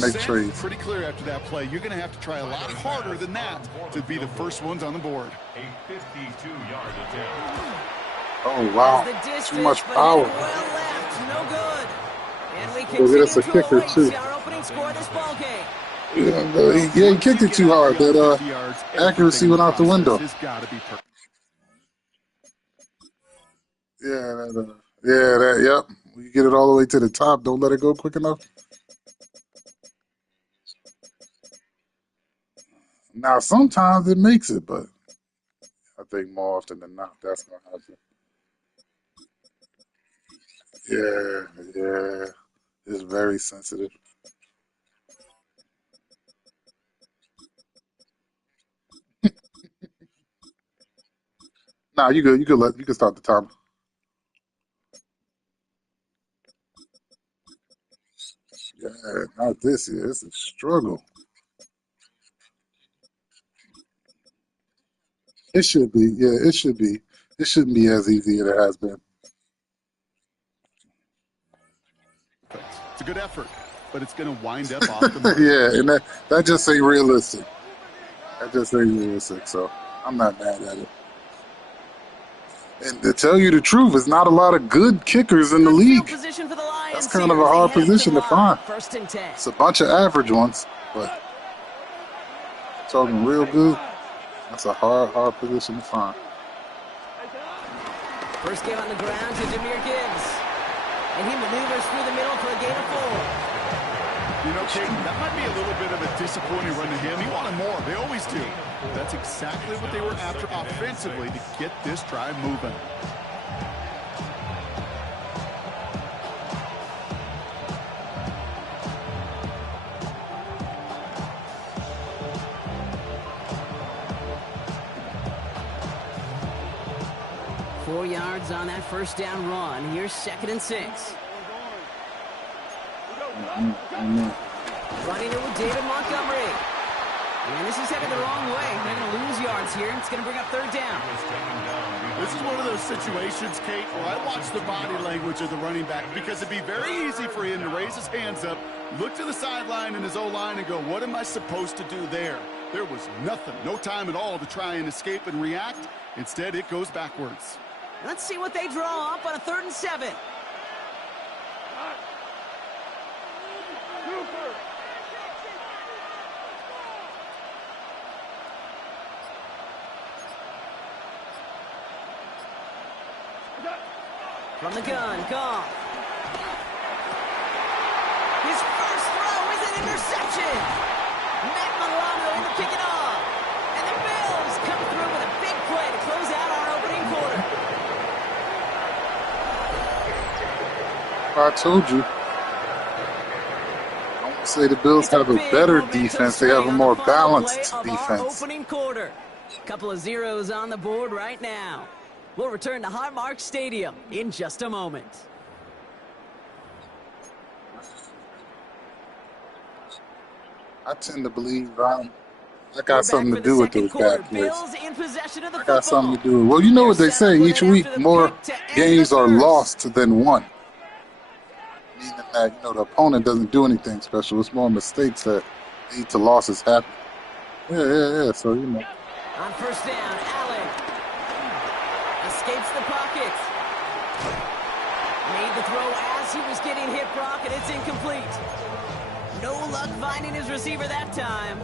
make trades. Pretty clear after that play. You're going to have to try a lot harder than that to be the first ones on the board. A 52-yard attempt. Oh, wow. Too much power. Well left. No good. And we We'll get us a kicker, too. our opening score this ball game. Yeah, he kicked it too hard. That accuracy went out the window. Yep. We get it all the way to the top. Don't let it go quick enough. Now, sometimes it makes it, but I think more often than not, that's going to happen. Yeah. It's very sensitive. Nah, you good. You can start the timer. Yeah, not this year. It's a struggle. It should be. Yeah, it should be. It shouldn't be as easy as it has been. It's a good effort, but it's going to wind up off the mark. Yeah, and that just ain't realistic. That just ain't realistic, so I'm not mad at it. And to tell you the truth, there's not a lot of good kickers in the league. That's kind of a hard position to find. It's a bunch of average ones, but talking real good, that's a hard position to find. First game on the ground to Jahmyr Gibbs. And he maneuvers through the middle for a gain of 4. You know, Kate, that might be a little bit of a disappointing run to him. He wanted more. They always do. That's exactly what they were after offensively to get this drive moving. Four yards on that first down run. Here's 2nd and 6. Running it with David Montgomery. And this is headed the wrong way. They're going to lose yards here. It's going to bring up 3rd down. This is one of those situations, Kate, where I watch the body language of the running back because it'd be very easy for him to raise his hands up, look to the sideline in his O-line and go, what am I supposed to do there? There was nothing, no time at all to try and escape and react. Instead, it goes backwards. Let's see what they draw up on a 3rd and 7. From the gun, Goff. His first throw is an interception. Matt Milano in the pick it off. And the Bills come through with a big play to close out our opening quarter. I told you. I won't say the Bills have a better defense. They have a more balanced defense. Opening quarter. Couple of zeros on the board right now. We'll return to Highmark Stadium in just a moment. I tend to believe I got something to do with those bad plays. I got something to do with it. Well, you know what they say, each week more games are lost than won. Meaning that, the opponent doesn't do anything special. It's more mistakes that lead to losses happen. Yeah. So, On first down, Allen escapes the pocket. Made the throw as he was getting hit, Brock, and it's incomplete. No luck finding his receiver that time.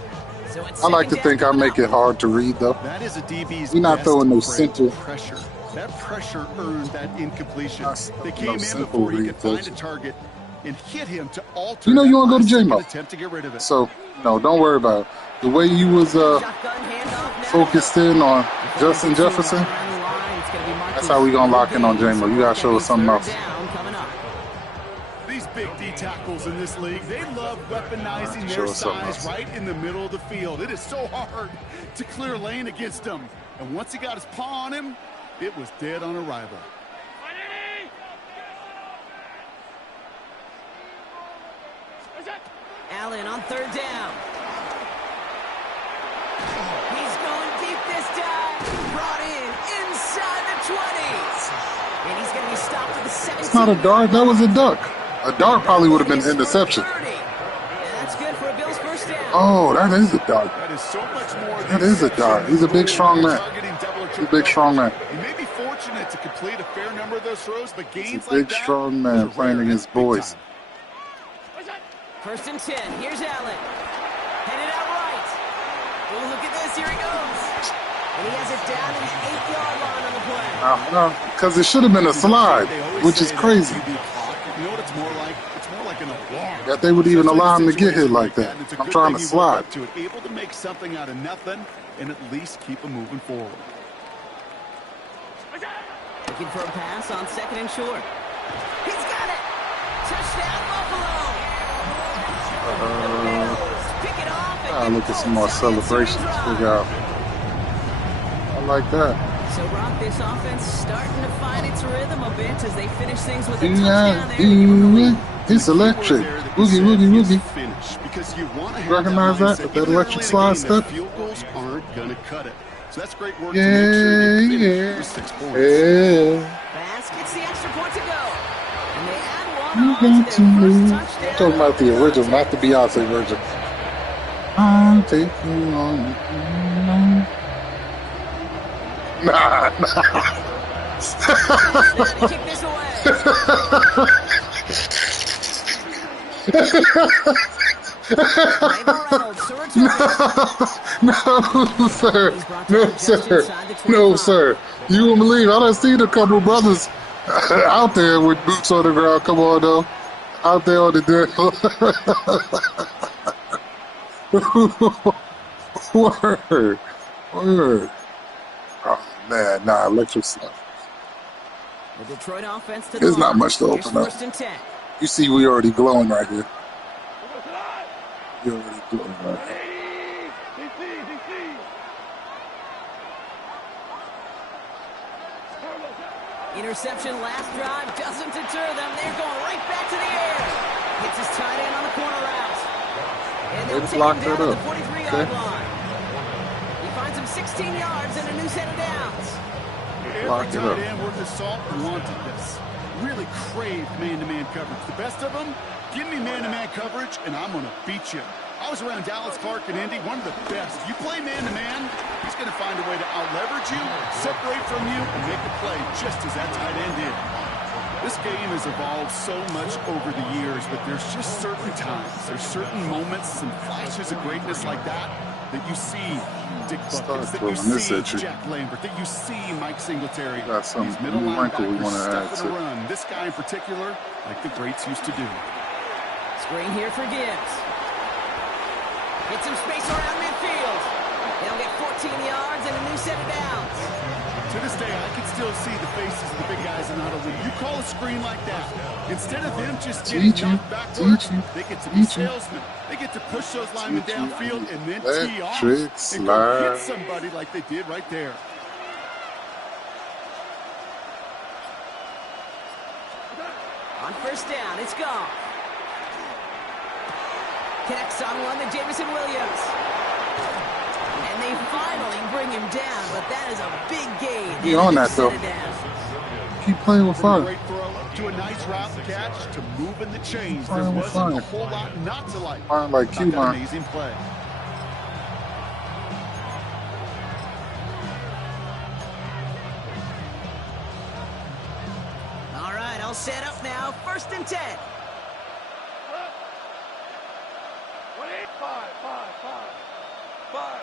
So it's I like to think I make it hard to read, though. That is a DB's You're not throwing no center. Pressure. That pressure earned that incompletion. They came No in simple before he read, could find coach. a target and hit him to alter. You know you that want to go to last-second J-Mo. attempt to get rid of it. So, no, don't worry about it. The way you was focused in on Justin Jefferson, that's how we going to lock in on J-Mo. You got to show us something else. These big D tackles in this league, they love weaponizing their size right in the middle of the field. It is so hard to clear lane against them. And once he got his paw on him, it was dead on arrival. Allen on third down. He's going deep this time. Brought in inside the 20. And he's going to be stopped at the 17. It's not a dart. That was a duck. A dart probably would have been interception. And that's good good for a Bills first down. Oh, that is a dart. That is so much more. That is a dart. He's a big, strong man. He's a big, strong man. He may be fortunate to complete a fair number of those throws, but gains He's a big, like that, strong man playing against boys. First and 10. Here's Allen. Headed out right. Oh, look at this. Here he goes. And he has it down in the 8-yard line on the play. No, because it should have been a slide, which is crazy. You know what it's more like? It's more like an alarm. That they would even allow him to get hit like that. I'm trying to slide. Able to make something out of nothing and at least keep him moving forward. Looking for a pass on second and short. He's got it. Touchdown, Buffalo. Pick it off. Look at some more celebrations. Big out. I like that. So, Brock, this offense starting to find its rhythm a bit as they finish things with a touchdown there. It's electric. Woogie, woogie, woogie. Recognize that? With that electric slide step? Field goals aren't going to cut it. So that's great work Yeah, to make sure they finish with 6 points. Bass gets the extra point to go. And they add You one on got to to their move. first I'm touchdown. talking about the original, not the Beyonce version. I'm taking on. Nah. Now to kick this away. No, sir. No, sir. No, sir. You won't believe. I done seen a couple of brothers out there with boots on the ground. Come on, though. Out there on the dirt. Word. Word. Oh, man. Nah, electric stuff. The Detroit offense to There's not much to open up. First and 10. You see, we already glowing right here. We already glowing right here. Interception last drive doesn't deter them. They're going right back to the air. Hits his tight end on the corner route. And they'll take him down at the 43-yard line. He finds him 16 yards and a new set of downs. Every tight end worth his salt wanted this. Really craved man-to-man coverage. The best of them, give me man-to-man coverage, and I'm going to beat you. I was around Dallas Clark and Indy, one of the best. You play man-to-man, he's going to find a way to out-leverage you, separate from you, and make a play just as that tight end did. This game has evolved so much over the years, but there's just certain times, there's certain moments and flashes of greatness like that that you see Dick Buckets, that you see Jack Lambert, that you see Mike Singletary. Got some These middle wrinkle we linebackers want to add stuffing to. a run. This guy in particular, like the greats used to do. Screen here for Gibbs. Get some space around midfield. They'll get 14 yards and a new set of downs. To this day, I can still see the faces of the big guys in the huddle. When you call a screen like that, instead of them just getting knocked backwards, they get to be salesmen. They get to push those linemen downfield and then tee off and go hit somebody like they did right there. On first down, it's gone. Connects on one to Jameson Williams. And they finally bring him down, but that is a big gain. He on that, though. Keep playing with fire. Great throw to a nice route catch to move in the chains. There wasn't a whole lot not to like. Like Q-Line. Amazing play. All right, I'll set up now. First and 10. Five.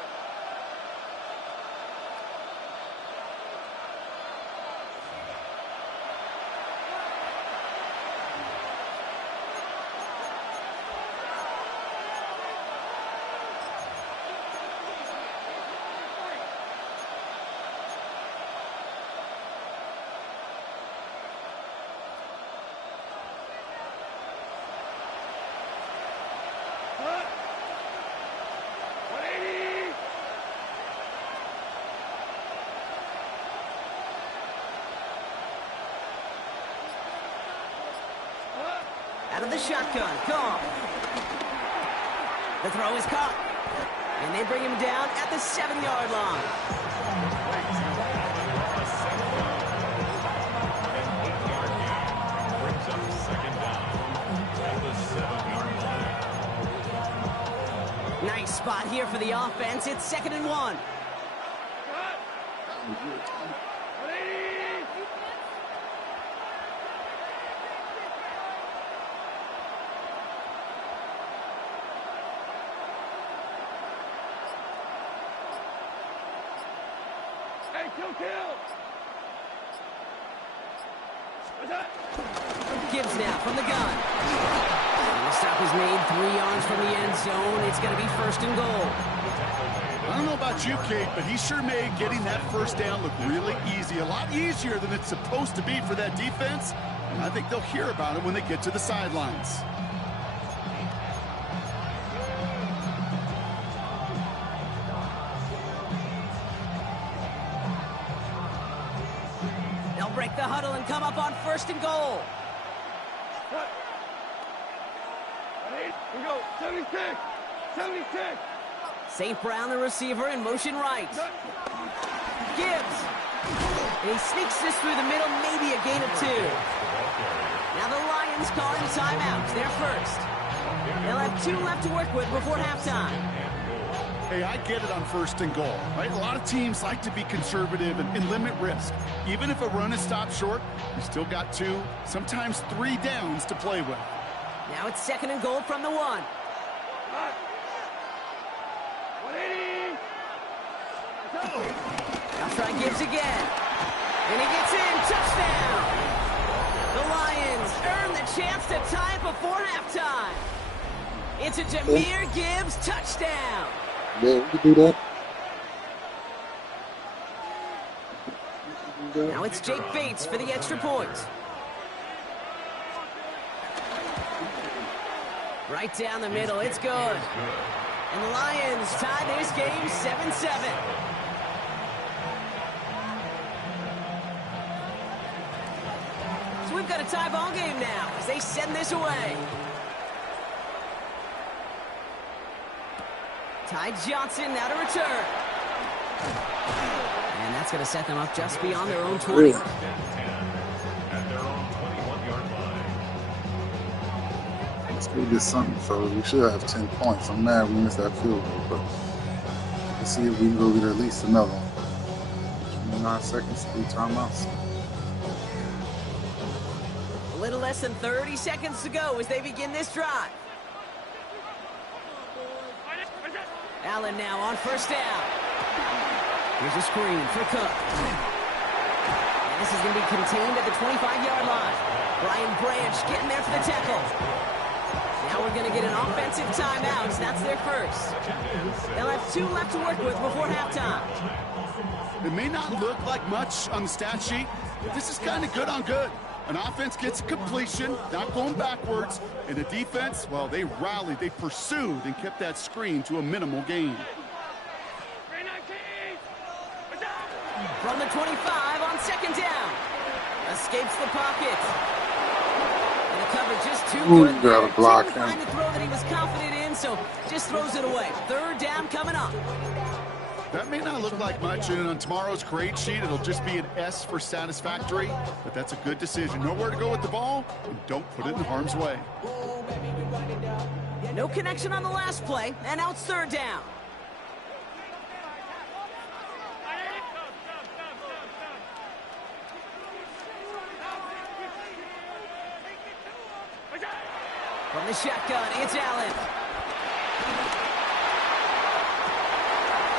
Out of the shotgun, gone. The throw is caught. And they bring him down at the 7-yard line. Nice spot here for the offense. It's 2nd and 1. Gibbs now from the gun. And the stop is made 3 yards from the end zone. It's going to be 1st and goal. I don't know about you, Kate, but he sure made getting that first down look really easy. A lot easier than it's supposed to be for that defense. And I think they'll hear about it when they get to the sidelines. They'll break the huddle and come up on 1st and goal. We go, 76, 76. St. Brown, the receiver, in motion right. Gibbs. And he sneaks this through the middle, maybe a gain of 2. Now the Lions calling a timeout. They're first. They'll have 2 left to work with before halftime. Hey, I get it on 1st and goal, right? A lot of teams like to be conservative and limit risk. Even if a run is stopped short, you still got 2, sometimes 3 downs to play with. Now it's 2nd and goal from the 1. 180. Now try Gibbs again. And he gets in. Touchdown. The Lions earn the chance to tie it before halftime. It's a Jahmyr Gibbs touchdown. Yeah, we can do that. Now it's Jake Bates for the extra point. Right down the middle, it's good. And the Lions tie this game 7-7. So we've got a tie ball game now as they send this away. Ty Johnson now to return. And that's going to set them up just beyond their own 20. Let's go get something, fellas. We should have 10 points. I'm mad we missed that field goal, but let's see if we can go get at least another one. 29 seconds, 3 timeouts. A little less than 30 seconds to go as they begin this drive. Allen now on 1st down. Here's a screen for Cook. And this is going to be contained at the 25-yard line. Brian Branch getting there for the tackle. Now we're going to get an offensive timeout. That's their first. They'll have 2 left to work with before halftime. It may not look like much on the stat sheet, but this is kind of good on good. An offense gets a completion, not going backwards, and the defense, well, they rallied, they pursued, and kept that screen to a minimal gain. From the 25 on 2nd down. Escapes the pocket. And the cover just too good. Gotta block him. Find the throw that he was confident in, so just throws it away. 3rd down coming up. That may not look like much, and on tomorrow's grade sheet, it'll just be an S for satisfactory, but that's a good decision. Nowhere to go with the ball, and don't put it in harm's way. No connection on the last play, and now it's 3rd down. From the shotgun, it's Allen.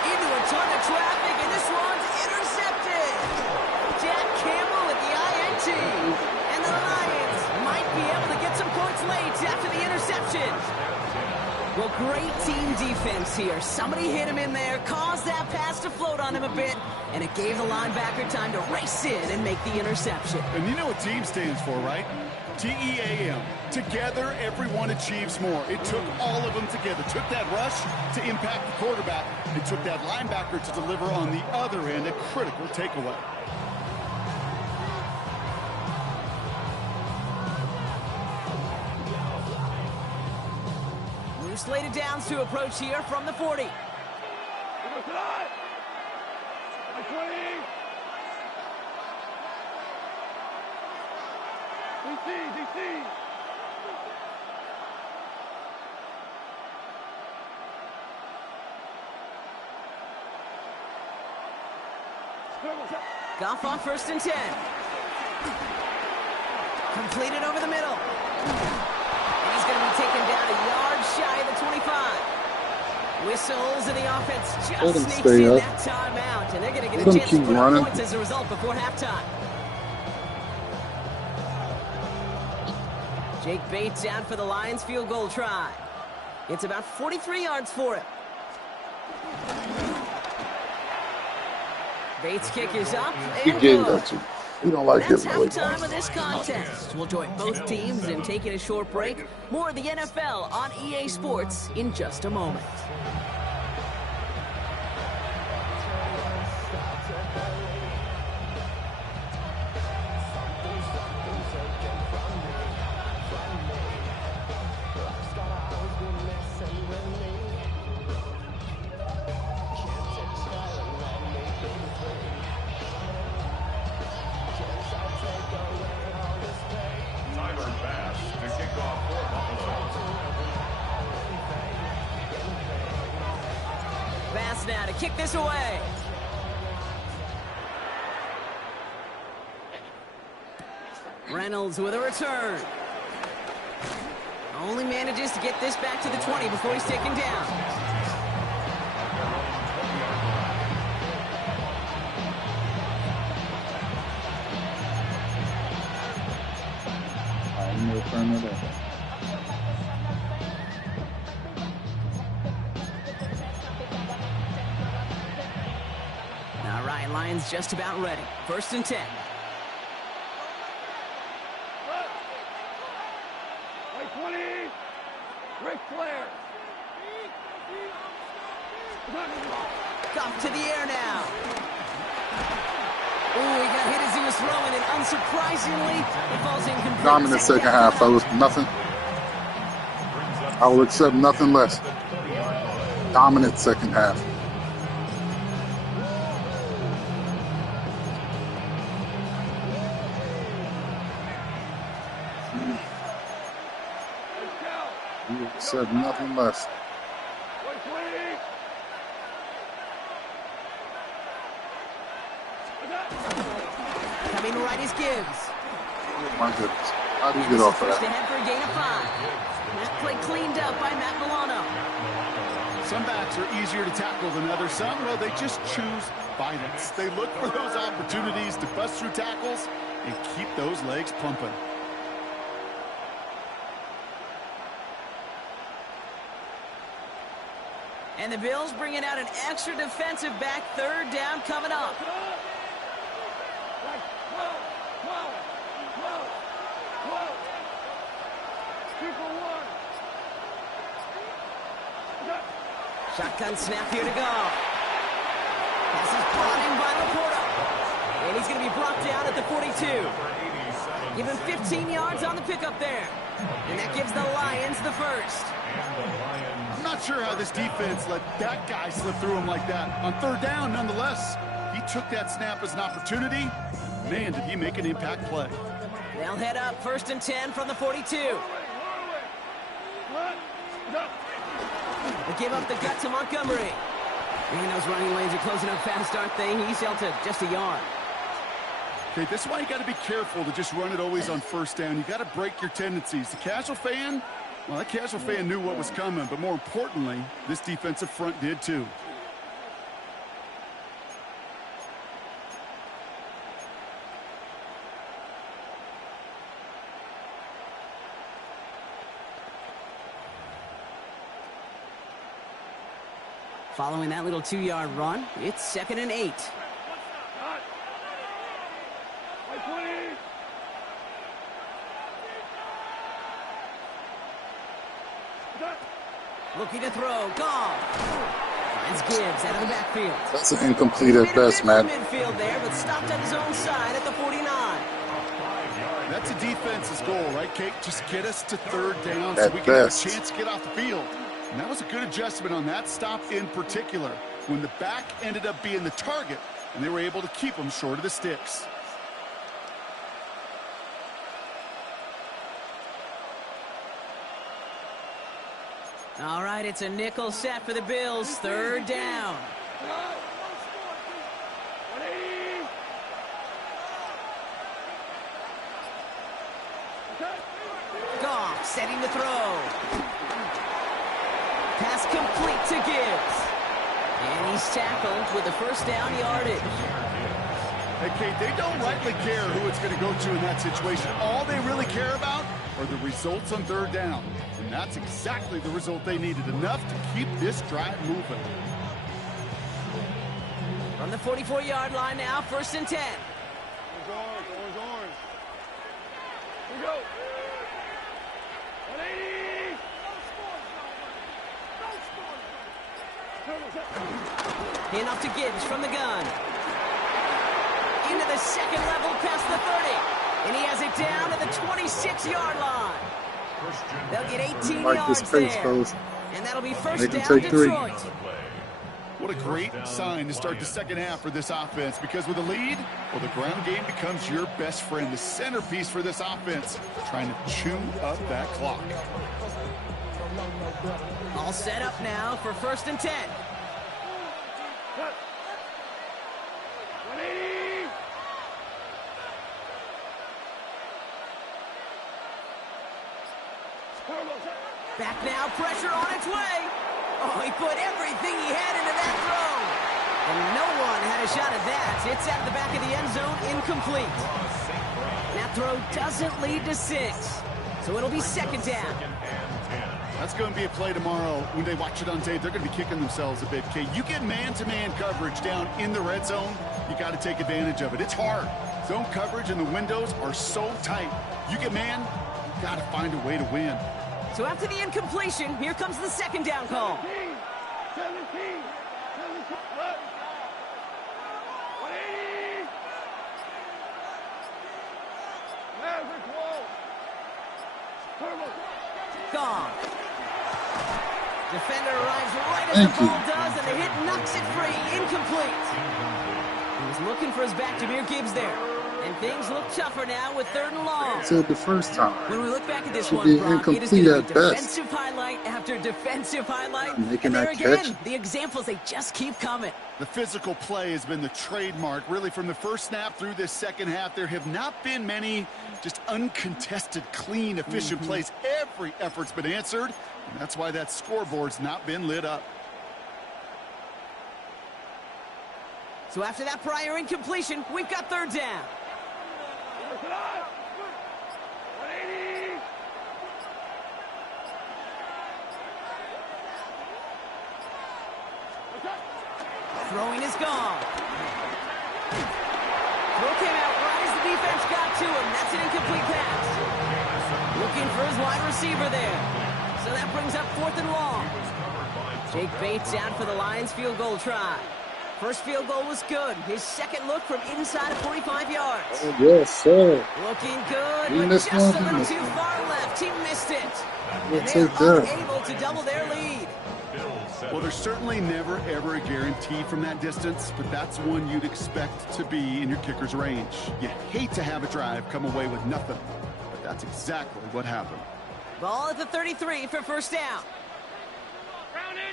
Into a ton of traffic, and this one's intercepted. Jack Campbell at the INT. And the Lions might be able to get some points late after the interception. Well, great team defense here. Somebody hit him in there, caused that pass to float on him a bit, and it gave the linebacker time to race in and make the interception. And you know what team stands for, right? T-E-A-M. Together, everyone achieves more. It took all of them together. Took that rush to impact the quarterback. It took that linebacker to deliver on the other end, a critical takeaway. New slated downs to approach here from the 40. DC. Goff on 1st and 10. Completed over the middle. And he's going to be taken down a yard shy of the 25. Whistles, and the offense just sneaks in that timeout. And they're going to get a chance to put up points as a result before halftime. Jake Bates out for the Lions field goal try. It's about 43 yards for him. Bates' kick is up and good. We don't like That's halftime of this contest. We'll join both teams in taking a short break. More of the NFL on EA Sports in just a moment. Now to kick this away. Reynolds with a return. Only manages to get this back to the 20 before he's taken down. I'm going to turn it over. All right, Lions just about ready. 1st and 10. Like 20. Ric Flair. Off to the air now. Ooh, he got hit as he was throwing, and unsurprisingly, he falls incomplete. Dominant second half, fellas. Nothing. I will accept nothing less. Dominant second half. We accept nothing less. Coming right is Gibbs. Oh my goodness. How do you get off of First that? ahead for a gain of 5. That play cleaned up by Matt Milano. Some backs are easier to tackle than others. Some, well, they just choose violence. They look for those opportunities to bust through tackles and keep those legs pumping. And the Bills bringing out an extra defensive back. 3rd down coming up. Shotgun snap here to go. Pass is brought in by Laporta. And he's going to be brought down at the 42. Give him 15 yards on the pickup there. And that gives the Lions the first. I'm not sure how this defense let that guy slip through him like that. On 3rd down, nonetheless, he took that snap as an opportunity. Man, did he make an impact play. They'll head up 1st and 10 from the 42. They give up the gut to Montgomery. And those running lanes are closing up fast, aren't they? He's held to just a yard. Okay, that's why you got to be careful to just run it always on 1st down. You got to break your tendencies. The casual fan, well, that casual fan knew what was coming, but more importantly, this defensive front did too. Following that little 2-yard run, it's 2nd and 8. Looking to throw. Goff. Finds Gibbs out of the backfield. That's an incomplete at best, man. Midfield there, but stopped on his own side at the 49. That's a defense's goal, right, Kate? Just get us to 3rd down At so we can have a best. chance to get off the field. And that was a good adjustment on that stop in particular, when the back ended up being the target, and they were able to keep them short of the sticks. All right, it's a nickel set for the Bills. 3rd down. Setting the throw. Pass complete to Gibbs. And he's tackled with the first down yardage. Hey, Kate, they don't rightly care who it's going to go to in that situation. All they really care about are the results on third down. And that's exactly the result they needed. Enough to keep this drive moving. From the 44-yard line now, 1st and 10. Orange. Here we go. 180. Handoff to Gibbs from the gun. Into the second level past the 30. And he has it down to the 26-yard line. They'll get 18 yards there. And that'll be first down Detroit. What a great sign to start the second half for this offense, because with a lead, well, the ground game becomes your best friend, the centerpiece for this offense, trying to chew up that clock. All set up now for 1st and 10. Cut. 180. Back now, pressure on its way. Oh, he put everything he had into that throw. And no one had a shot at that. It's out of the back of the end zone, incomplete. That throw doesn't lead to 6. So it'll be 2nd down. That's going to be a play tomorrow. When they watch it on tape, they're going to be kicking themselves a bit. Okay, you get man-to-man coverage down in the red zone, you got to take advantage of it. It's hard. Zone coverage and the windows are so tight. You get man, you got to find a way to win. So after the incompletion, here comes the 2nd down call. 17. 180. Maverick wall. Gone. Defender arrives right as the ball does, and the hit knocks it free. Incomplete. He was looking for his back to Jahmyr Gibbs there. And things look tougher now with 3rd and long. Said the first time. When we look back at this Should one, be Brock, it is incomplete going to be at defensive highlight after defensive highlight. Making and there that again, catch. the examples, they just keep coming. The physical play has been the trademark, really, from the first snap through this second half. There have not been many just uncontested, clean, efficient plays. Every effort's been answered, and that's why that scoreboard's not been lit up. So after that prior incompletion, we've got 3rd down. 180. Throwing is gone. Throw came out right as the defense got to him. That's an incomplete pass. Looking for his wide receiver there. So that brings up 4th and long. Jake Bates out for the Lions field goal try. First field goal was good. His second look from inside of 45 yards. Oh, yes, sir. Looking good, He but missed just one. a little too far left. He missed it. We'll And take they're that. unable to double their lead. Well, there's certainly never, ever a guarantee from that distance, but that's one you'd expect to be in your kicker's range. You hate to have a drive come away with nothing, but that's exactly what happened. Ball at the 33 for 1st down. Round 80.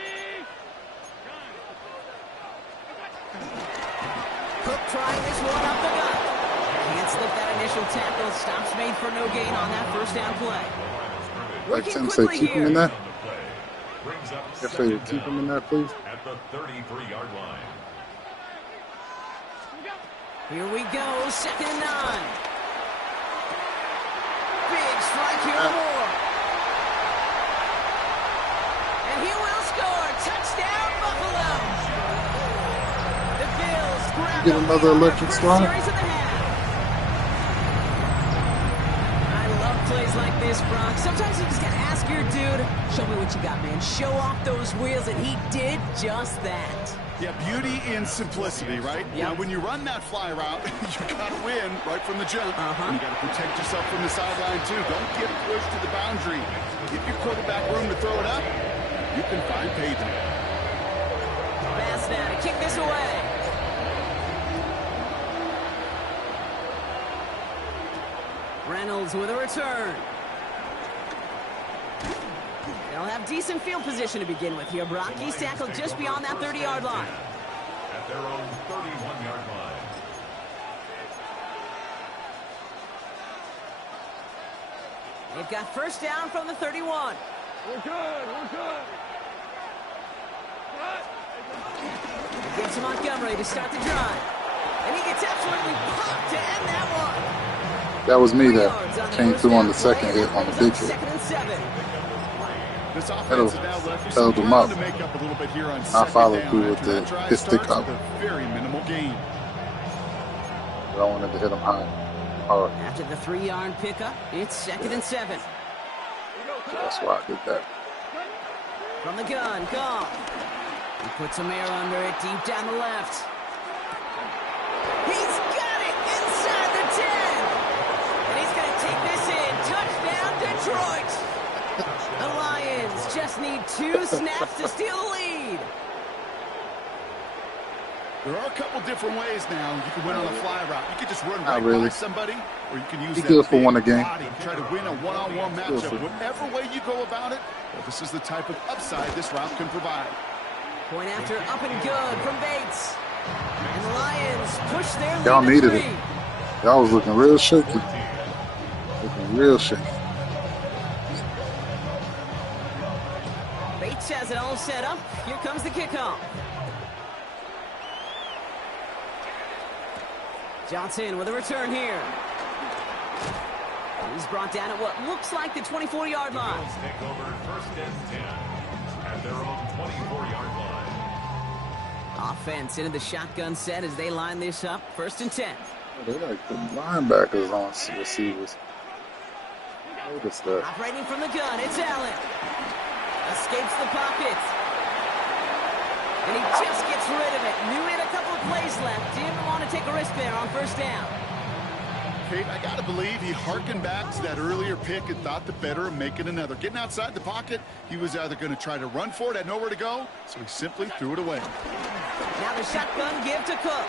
Cook trying this one up the gut. Can't slip that initial tackle. Stops made for no gain on that 1st down play. Like Working Tim said, quickly keep him in here. there. If they keep him in there, please. At the 33-yard line. Here we go, 2nd and 9. Big strike here more. And he will score. Touchdown, Buffalo. The Bills grab Get the another lead on their electric first slide. series of the half. I love plays like this, Brock. Sometimes you just gotta ask your dude, show me what you got, man. Show off those wheels, and he did just that. Yeah, beauty in simplicity, right? Yep. Now, when you run that fly route, you got to win right from the jump. And you got to protect yourself from the sideline, too. Don't get pushed to the boundary. Give your quarterback room to throw it up. You can find pavement. Pass now to kick this away. Reynolds with a return. They'll have decent field position to begin with here, Brock. He's tackled just beyond that 30-yard line. At their own 31-yard line. They've got first down from the 31. We're good. We're good. He gives to Montgomery to start the drive. And he gets absolutely popped to end that one. That was me that came through on the second hit on the big hit. Second and 7. This offense has now left you some held him up. ground to make up a little bit here on I second followed down. through with After that the drive his stick starts up. with a very minimal gain. But I wanted to hit him high. Hard. After the 3-yard pickup, it's second and 7. That's why I did that. From the gun, Goff. He puts some air under it, deep down the left. He's got it inside the 10. And he's going to take this in. Touchdown, Detroit. The Lions just need 2 snaps to steal the lead. There are a couple different ways now. You can win on a fly route. You can just run right by somebody, or you can use Be that good for big one again. body and try to win a one-on-one matchup. Whatever way you go about it, well, this is the type of upside this route can provide. Point after up and good from Bates. And the Lions push their lead. Y'all needed to 3. it. Y'all was looking real shaky. Looking real shaky. Bates has it all set up. Here comes the kickoff. Johnson with a return here. He's brought down at what looks like the 24-yard line. Bills take over first and 10 at their own 24-yard line. Offense into the shotgun set as they line this up. First and 10. They like putting linebackers on receivers. Notice that. Operating from the gun, it's Allen. Escapes the pocket. And he just gets rid of it. Knew he had a couple of plays left. Didn't want to take a risk there on first down. Kate, I got to believe he harkened back to that earlier pick and thought the better of making another. Getting outside the pocket, he was either going to try to run for it, had nowhere to go, so he simply threw it away. Now the shotgun give to Cook.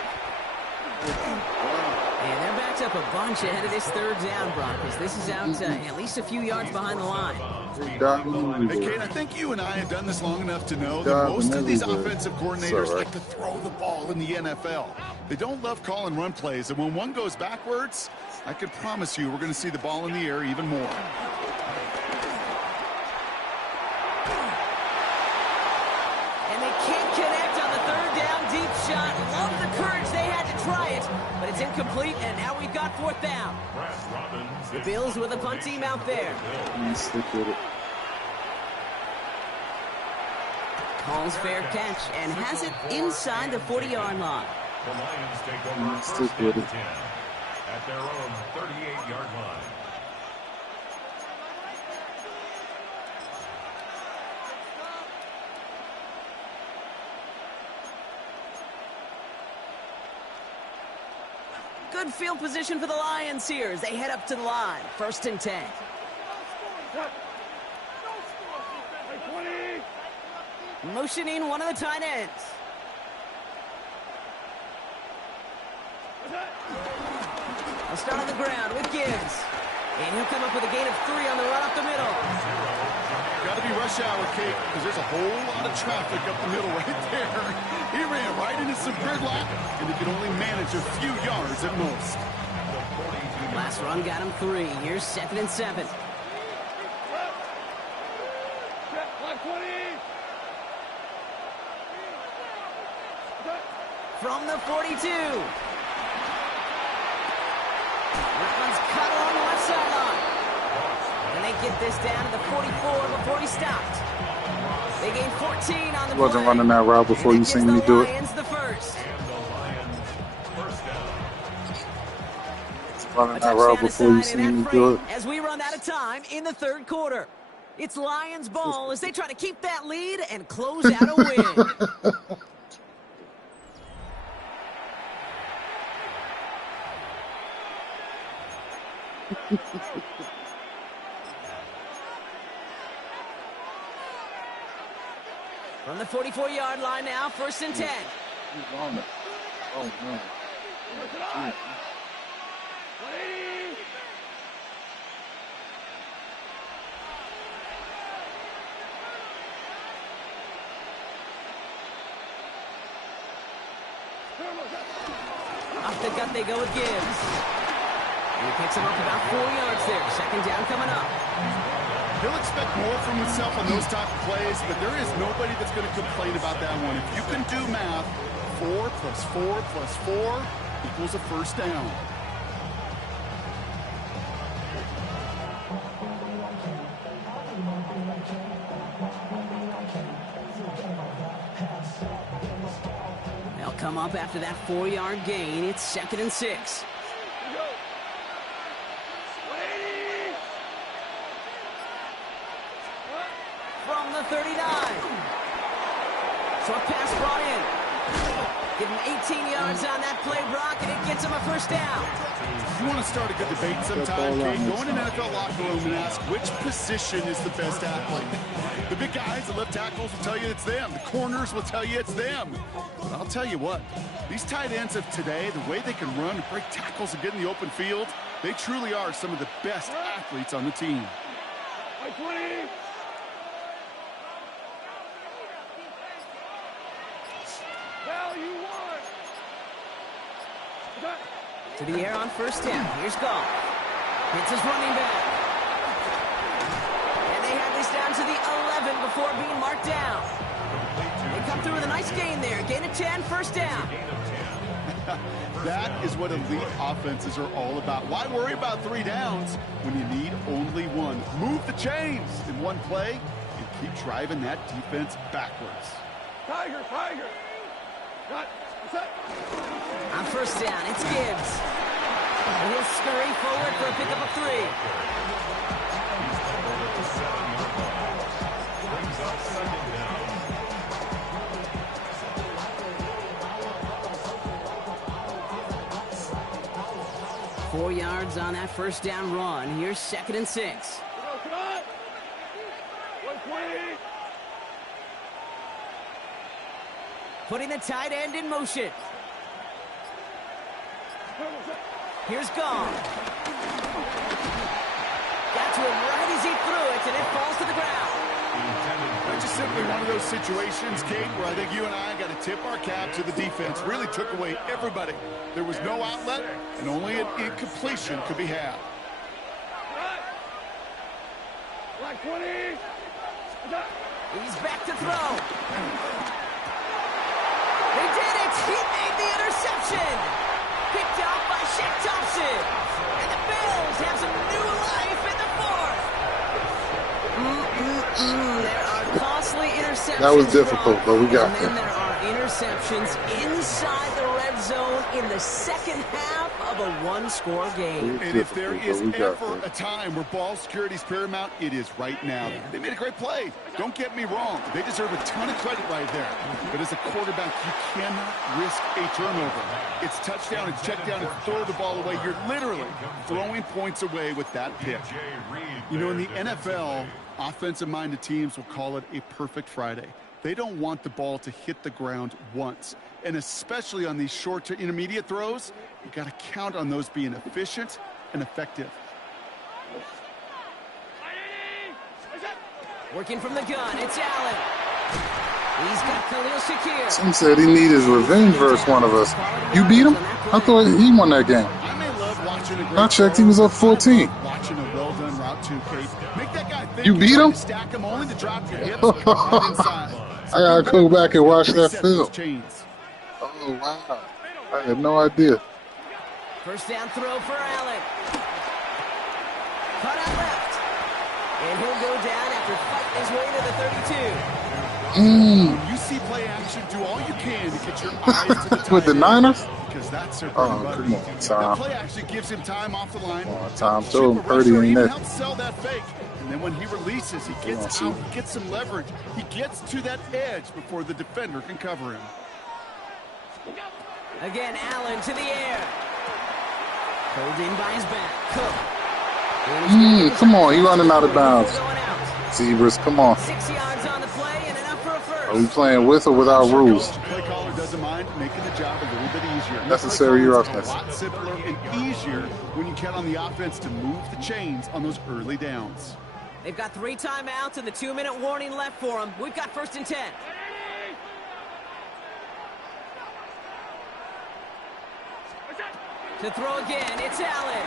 And they're backed up a bunch ahead of this third down, Broncos. This is out at least a few yards behind the line. Hey, Kate, I think you and I have done this long enough to know that most of these offensive coordinators like to throw the ball in the NFL. They don't love calling run plays, and when one goes backwards, I can promise you we're going to see the ball in the air even more. And they can't connect on the third down deep shot. Love the courage they had to try it, but it's incomplete, and now we've got fourth down. The Bills with a punt team out there. Stick with it. Calls fair catch and has it inside the 40-yard line. The Lions take over Stick first with and it. 10 at their own 38-yard line. Good field position for the Lions here as they head up to the line. First and 10. Motioning one of the tight ends. I'll start on the ground with Gibbs. And he'll come up with a gain of 3 on the run up the middle. Got to be rush hour, Kate, because there's a whole lot of traffic up the middle right there. He ran right into some gridlock, and he could only manage a few yards at most. Last run got him 3. Here's second and 7. From the 42. That one's cut along the left sideline. And they get this down to the 44 before he stopped. They gained 14 on the play. Wasn't running that route before you seen me do it. Lions the first. Running that route before you seen me do it. As we run out of time in the third quarter. It's Lions ball as they try to keep that lead and close out a win. From the 44-yard line now, first and 10. He's on it. Oh, no. Off the gut they go with Gibbs. He picks him up about 4 yards there. Second down coming up. He'll expect more from himself on those type of plays, but there is nobody that's going to complain about that one. If you can do math, 4 plus 4 plus 4 equals a first down. They'll come up after that 4-yard gain. It's 2nd and 6. From the 39. Short pass brought in. Give him 18 yards on that play, Brock, and it gets him a first down. You want to start a good debate sometime, Kate? Go in an NFL locker room and ask which position is the best athlete. The big guys, the left tackles will tell you it's them. The corners will tell you it's them. But I'll tell you what, these tight ends of today, the way they can run and break tackles and get in the open field, they truly are some of the best athletes on the team. To the air on first down. Here's Goff. Hits his running back. And they have this down to the 11 before being marked down. They come through with a nice gain there. Gain of 10, first down. That is what elite offenses are all about. Why worry about 3 downs when you need only 1? Move the chains in one play and keep driving that defense backwards. Tiger, Tiger. Got set. On first down, it's Gibbs. And he'll scurry forward for a pickup of 3. Brings up 2nd down. 4 yards on that first down run. Here's 2nd and 6. Come on. 120. Putting the tight end in motion. Here's Goff. Got to him right as he threw it, and it falls to the ground. It's just simply one of those situations, Kate, where I think you and I got to tip our cap to the defense. Really took away everybody. There was no outlet, and only an incompletion could be had. Black 20. He's back to throw. They did it! He made the interception! Picked off by Shaq Thompson. And the Bills have some new life in the 4th. There are costly interceptions. That was difficult, but we got there. And then there are interceptions inside the red zone in the second half of a 1-score game. And if there is ever a time where ball security is paramount, it is right now. They made a great play. Don't get me wrong. They deserve a ton of credit right there. But as a quarterback, you cannot risk a turnover. It's touchdown, it's check down, and throw the ball away. You're literally throwing points away with that pick. You know, in the NFL, offensive-minded teams will call it a perfect Friday. They don't want the ball to hit the ground once. And especially on these short to intermediate throws, you got to count on those being efficient and effective. Working from the gun, it's Allen. He's got Khalil Shakir. Some said he needed his revenge versus one of us. You beat him? I thought he won that game. I may love watching a great I checked, he was up 14. Watching a well-done route too, Kate. Make that guy think You beat him? Stack him only to drop your hips and come right inside. I gotta go back and watch that Reset film. those chains. Oh, wow. I had no idea. First down throw for Allen. Cut out left. And he'll go down after fighting his way to the 32. When you see play action, do all you can to get your eyes to the tight With the end, Niners? because that's their bread and butter. Come on, That Tom. play actually gives him time off the line. Tom, Shoot throw him the Purdy rusher, in even there. helps sell that fake. And then when he releases, he gets out, he gets some leverage. He gets to that edge before the defender can cover him. Again, Allen to the air. Pulled in by his back. Cook. Come on, he running out of bounds. Going out. Zebras, come on. 6 yards on the play and enough for a first. Are we playing with or without rules? The play caller doesn't mind making the job a little bit easier. Necessary The play caller's roughness. a lot simpler and easier when you count on the offense to move the chains on those early downs. They've got 3 timeouts and the 2-minute warning left for them. We've got 1st and 10. To throw again, it's Allen.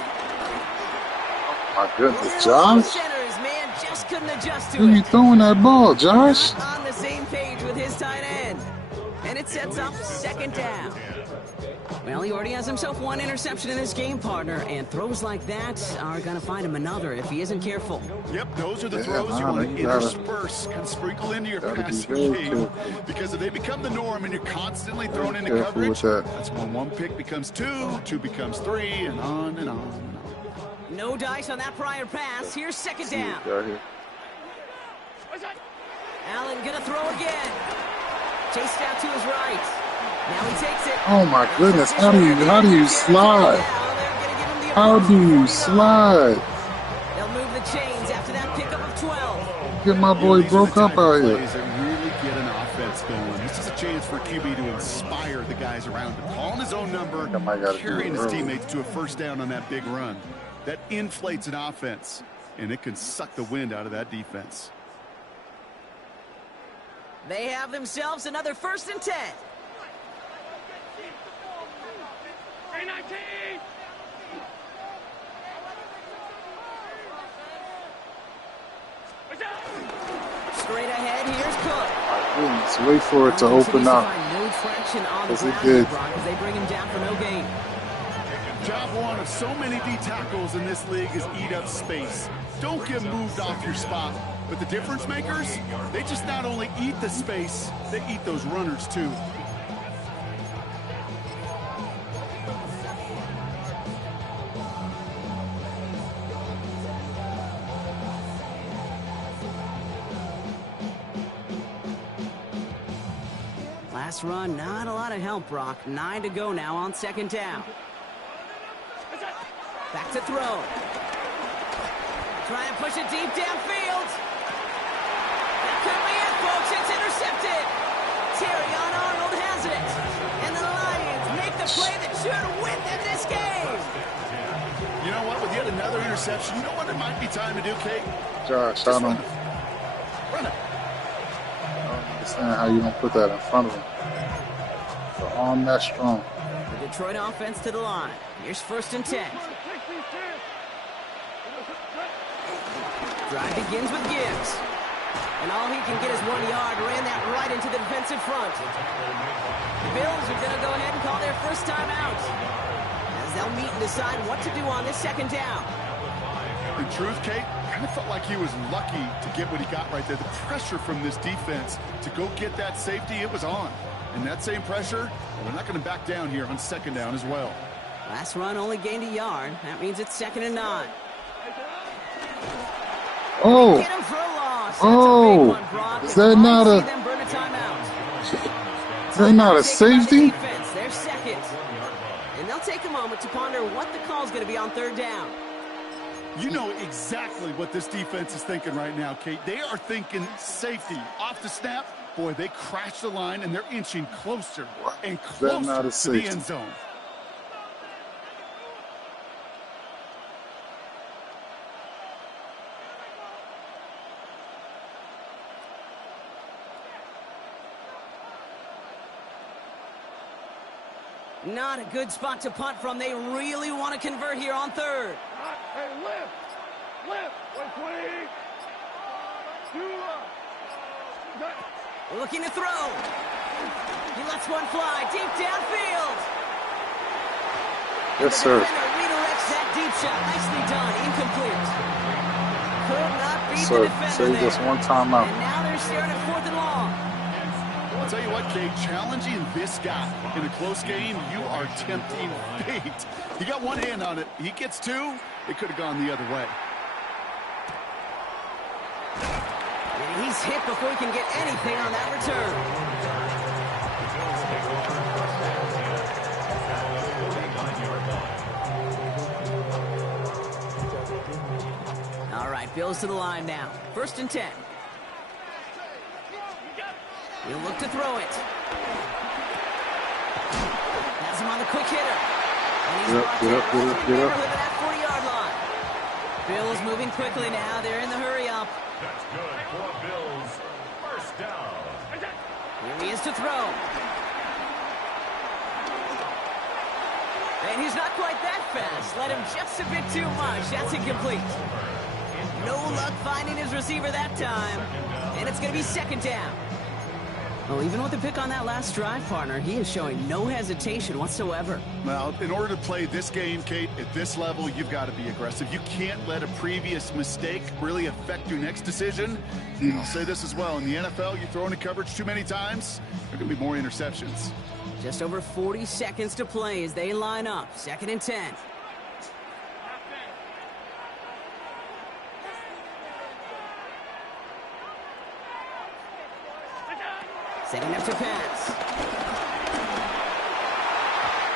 My goodness, John. Center is just couldn't adjust to Who it. you throwing that ball, Josh? Not on the same page with his tight end. And it sets up second down. Well, he already has himself one interception in this game, partner, and throws like that are going to find him another if he isn't careful. Yep, those are the throws you want to intersperse, kind of sprinkle into your passing game. Because if they become the norm and you're constantly thrown into coverage, that's when one pick becomes two, two becomes three, and on and on and on. No dice on that prior pass. Here's second down. Allen going to throw again. Chased out to his right. Now he takes it. Oh my goodness! How do you slide? How do you slide? They'll move the chains after that pickup of 12. Get my boy broke up out here. That really get an offense going. This is a chance for QB to inspire the guys around him, calling his own number, carrying his teammates to a first down on that big run. That inflates an offense, and it can suck the wind out of that defense. They have themselves another 1st and 10. Straight ahead, here's Cook. Let's wait for it to open up. No traction on the As it did. because they bring him down for no gain. Job one of so many D tackles in this league is eat up space. Don't get moved off your spot. But the difference makers, they just not only eat the space, they eat those runners too. Last run, not a lot of help, Brock. 9 to go now on second down. Back to throw. Try and push it deep downfield. That could be it, folks. It's intercepted. Terrion Arnold has it. And the Lions make the play that should win them this game. You know what? With yet another interception, you know what it might be time to do, Kate? Josh, Just run it. I don't understand how you don't put that in front of him. The arm that strong. The Detroit offense to the line. Here's 1st and 10. Drive begins with Gibbs. And all he can get is 1 yard. Ran that right into the defensive front. The Bills are going to go ahead and call their first time out, as they'll meet and decide what to do on this second down. In truth, Kate, kind of felt like he was lucky to get what he got right there. The pressure from this defense to go get that safety, it was on. And that same pressure, they're not going to back down here on second down as well. Last run only gained a yard. That means it's 2nd and 9. Oh! Get him for a loss. Oh! That's a big one, Brock. Is that not a... Them burn a timeout. Is that not a safety? They're second. And they'll take a moment to ponder what the call is going to be on 3rd down. You know exactly what this defense is thinking right now, Kate. They are thinking safety. Off the snap, boy, they crash the line, and they're inching closer and closer to the end zone. Not a good spot to punt from. They really want to convert here on 3rd. Hey, lift, 120. Looking to throw. He lets one fly deep downfield. Yes, sir. The defender redirects that deep shot. Nicely done. Incomplete. Could not beat So, the defender save there. this one timeout. And now they're staring at 4th and long. I'll tell you what, Kate, challenging this guy in a close game, you are tempting fate. He got one hand on it. He gets two. It could have gone the other way. And he's hit before he can get anything on that return. All right, Bills to the line now. 1st and 10. He'll look to throw it. Has him on the quick hitter. And he's Get up. with that 40-yard line. Bills moving quickly now. They're in the hurry up. That's good for Bills. First down. Here he is to throw. And he's not quite that fast. Let him just a bit too much. That's incomplete. No luck finding his receiver that time. And it's going to be second down. Well, even with the pick on that last drive, partner, he is showing no hesitation whatsoever. Well, in order to play this game, Kate, at this level, you've got to be aggressive. You can't let a previous mistake really affect your next decision. And I'll say this as well. In the NFL, you throw into coverage too many times, there are going to be more interceptions. Just over 40 seconds to play as they line up. 2nd and 10. Setting up to pass.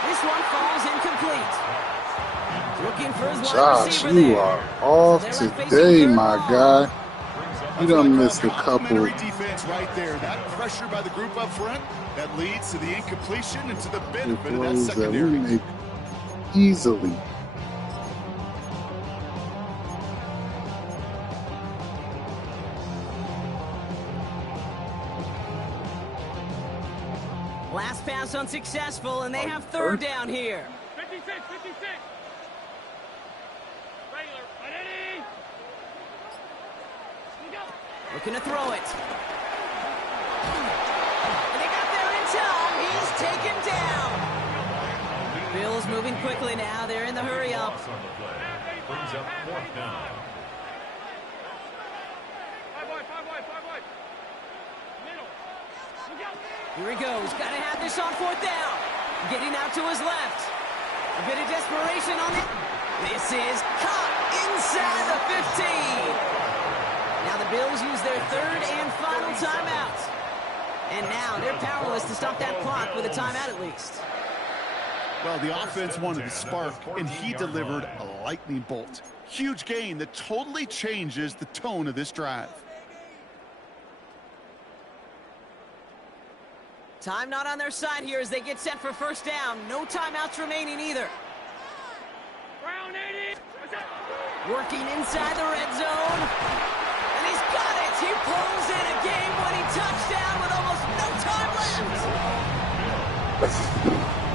This one falls incomplete. Looking for his wide receiver there. Josh, you are off today, my guy. You done missed a couple. Defense right there. That pressure by the group up front, that leads to the incompletion and to the benefit of that secondary. That we make easily. Last pass unsuccessful, and they have 3rd down here. 56, 56. Regular, ready? Looking to throw it. And they got there in time. He's taken down. Bills moving quickly now. They're in the hurry up. Brings up 4th down. 5 wide. Middle. Here he goes. Got to have this on 4th down. Getting out to his left. A bit of desperation on it. This is caught inside the 15. Now the Bills use their 3rd and final timeout. And now they're powerless to stop that clock with a timeout at least. Well, the offense wanted to spark, and he delivered a lightning bolt. Huge gain that totally changes the tone of this drive. Time not on their side here as they get set for 1st down. No timeouts remaining either. Brown 80. Working inside the red zone. And he's got it. He pulls in a game-winning touchdown with almost no time left.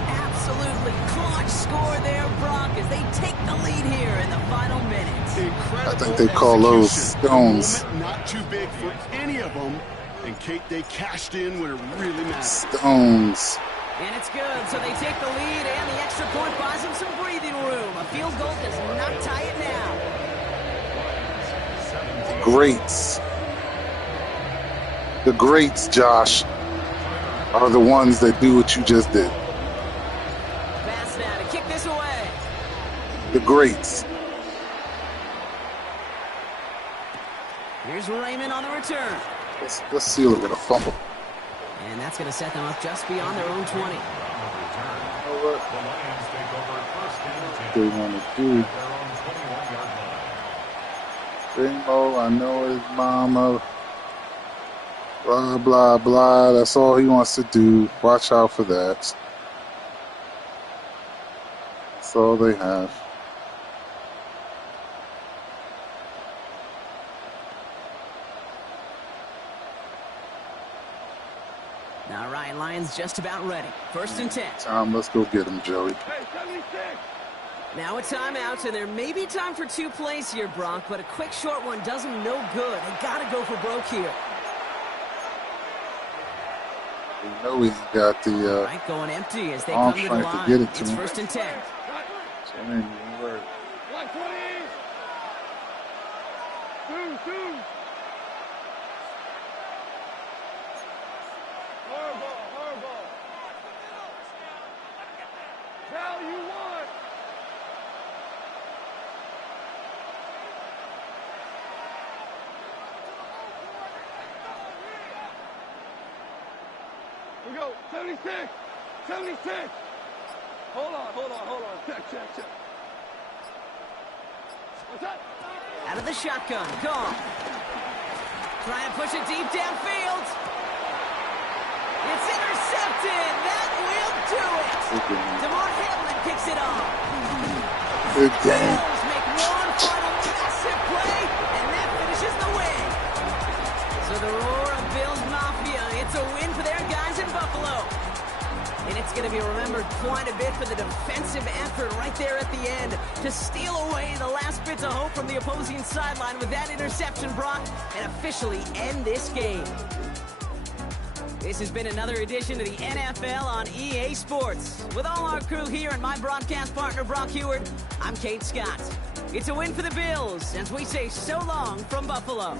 Absolutely clutch score there, Brock, as they take the lead here in the final minutes. Incredible. I think they call those stones. Not too big for any of them. And Kate, they cashed in when it really mattered. Stones. And it's good, so they take the lead, and the extra point buys them some breathing room. A field goal does not tie it now. Greats. The greats, Josh, are the ones that do what you just did. Pass now to kick this away. The greats. Here's Raymond on the return. Let's seal it with a fumble. And that's going to set them up just beyond their own 20. You know what they want to do? Bingo, I know his mama. Blah, blah, blah. That's all he wants to do. Watch out for that. That's all they have. All right, Lions just about ready. 1st and 10. Tom, let's go get him, Joey. Hey, 76. Now a timeout, and there may be time for 2 plays here, Brock, but a quick short one does them no good. They got to go for broke here. We know he's got the Right, going empty as they arm come to the strength line. to get it to It's him. 1st and 10. So, I mean, you were- 120. 2. Hardball. Now you want. We go. 76. Hold on. Check. What's that? Out of the shotgun. Gone. Trying to push it deep downfield. It's intercepted. That will do it. DeMar Hamlin kicks it off. Good game. Bills make one final massive play, and that finishes the win. So the roar of Bills Mafia, it's a win for their guys in Buffalo. And it's going to be remembered quite a bit for the defensive effort right there at the end to steal away the last bits of hope from the opposing sideline with that interception, Brock, and officially end this game. This has been another edition of the NFL on EA Sports. With all our crew here and my broadcast partner, Brock Heward, I'm Kate Scott. It's a win for the Bills as we say so long from Buffalo.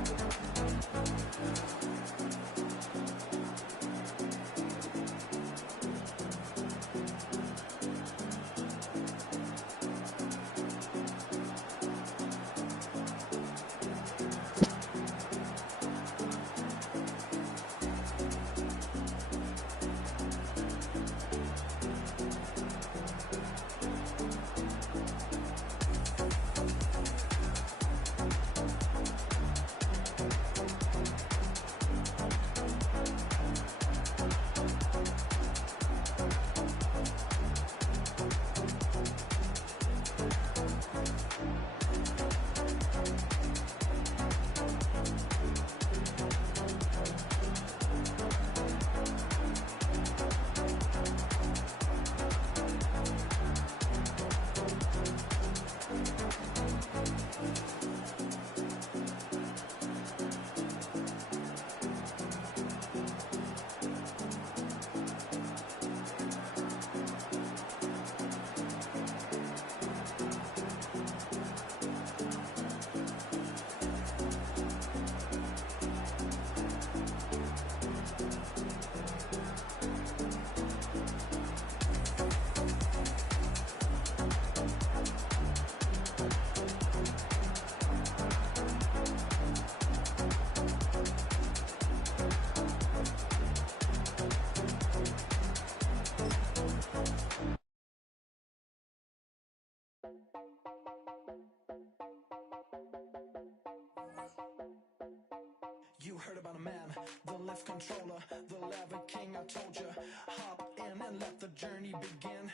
You heard about a man, the lift controller, the lever king, I told you. Hop in and let the journey begin.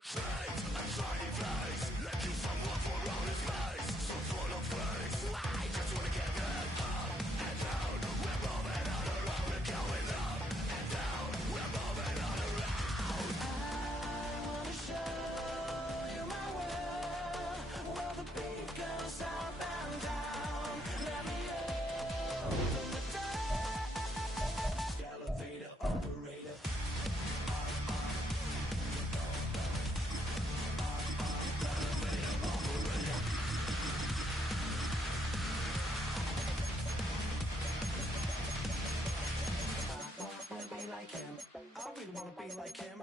Fate, a shiny place, like you someone for all his face. So full of face, I just wanna get it up and down. We're moving on around, we're going up and down. We're moving on around. I wanna show you my world, where the beat goes up and down. Let me elevator operator. Like him, I really wanna be like him. I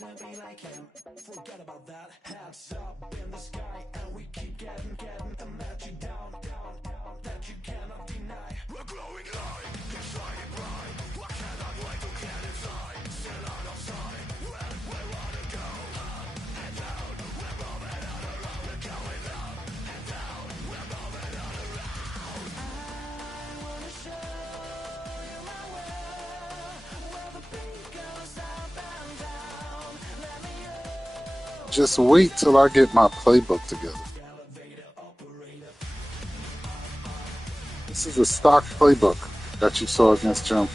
wanna be like him. Forget about that. Hands up in the sky, and we keep getting, and let you down, that you cannot deny. We're glowing light, it's shining bright. I cannot wait to get inside. Still out of sight. When we wanna go up and down, we're moving on around. We're going up and down. We're moving on around. I wanna show you my world, where the beat goes up and down. Let me Just wait till I get my playbook together. This is a stock playbook that you saw against Jim.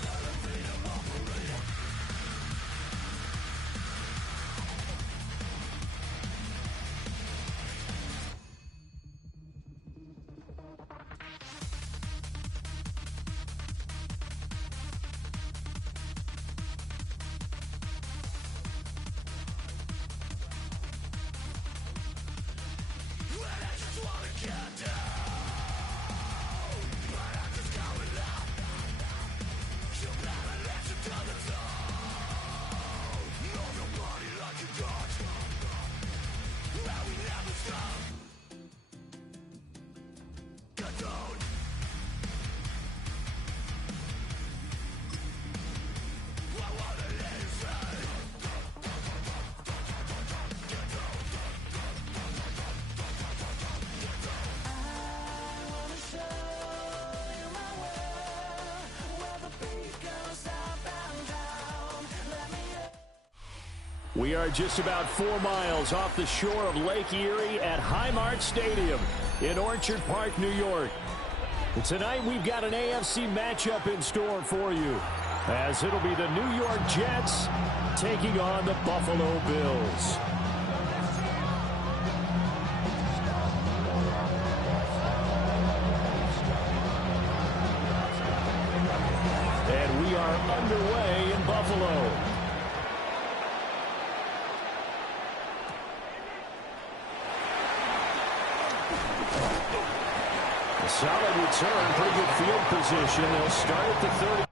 We are just about 4 miles off the shore of Lake Erie at Highmark Stadium in Orchard Park, New York. And tonight we've got an AFC matchup in store for you, as it'll be the New York Jets taking on the Buffalo Bills. And we are underway in Buffalo. A solid return, pretty good field position. They'll start at the 30.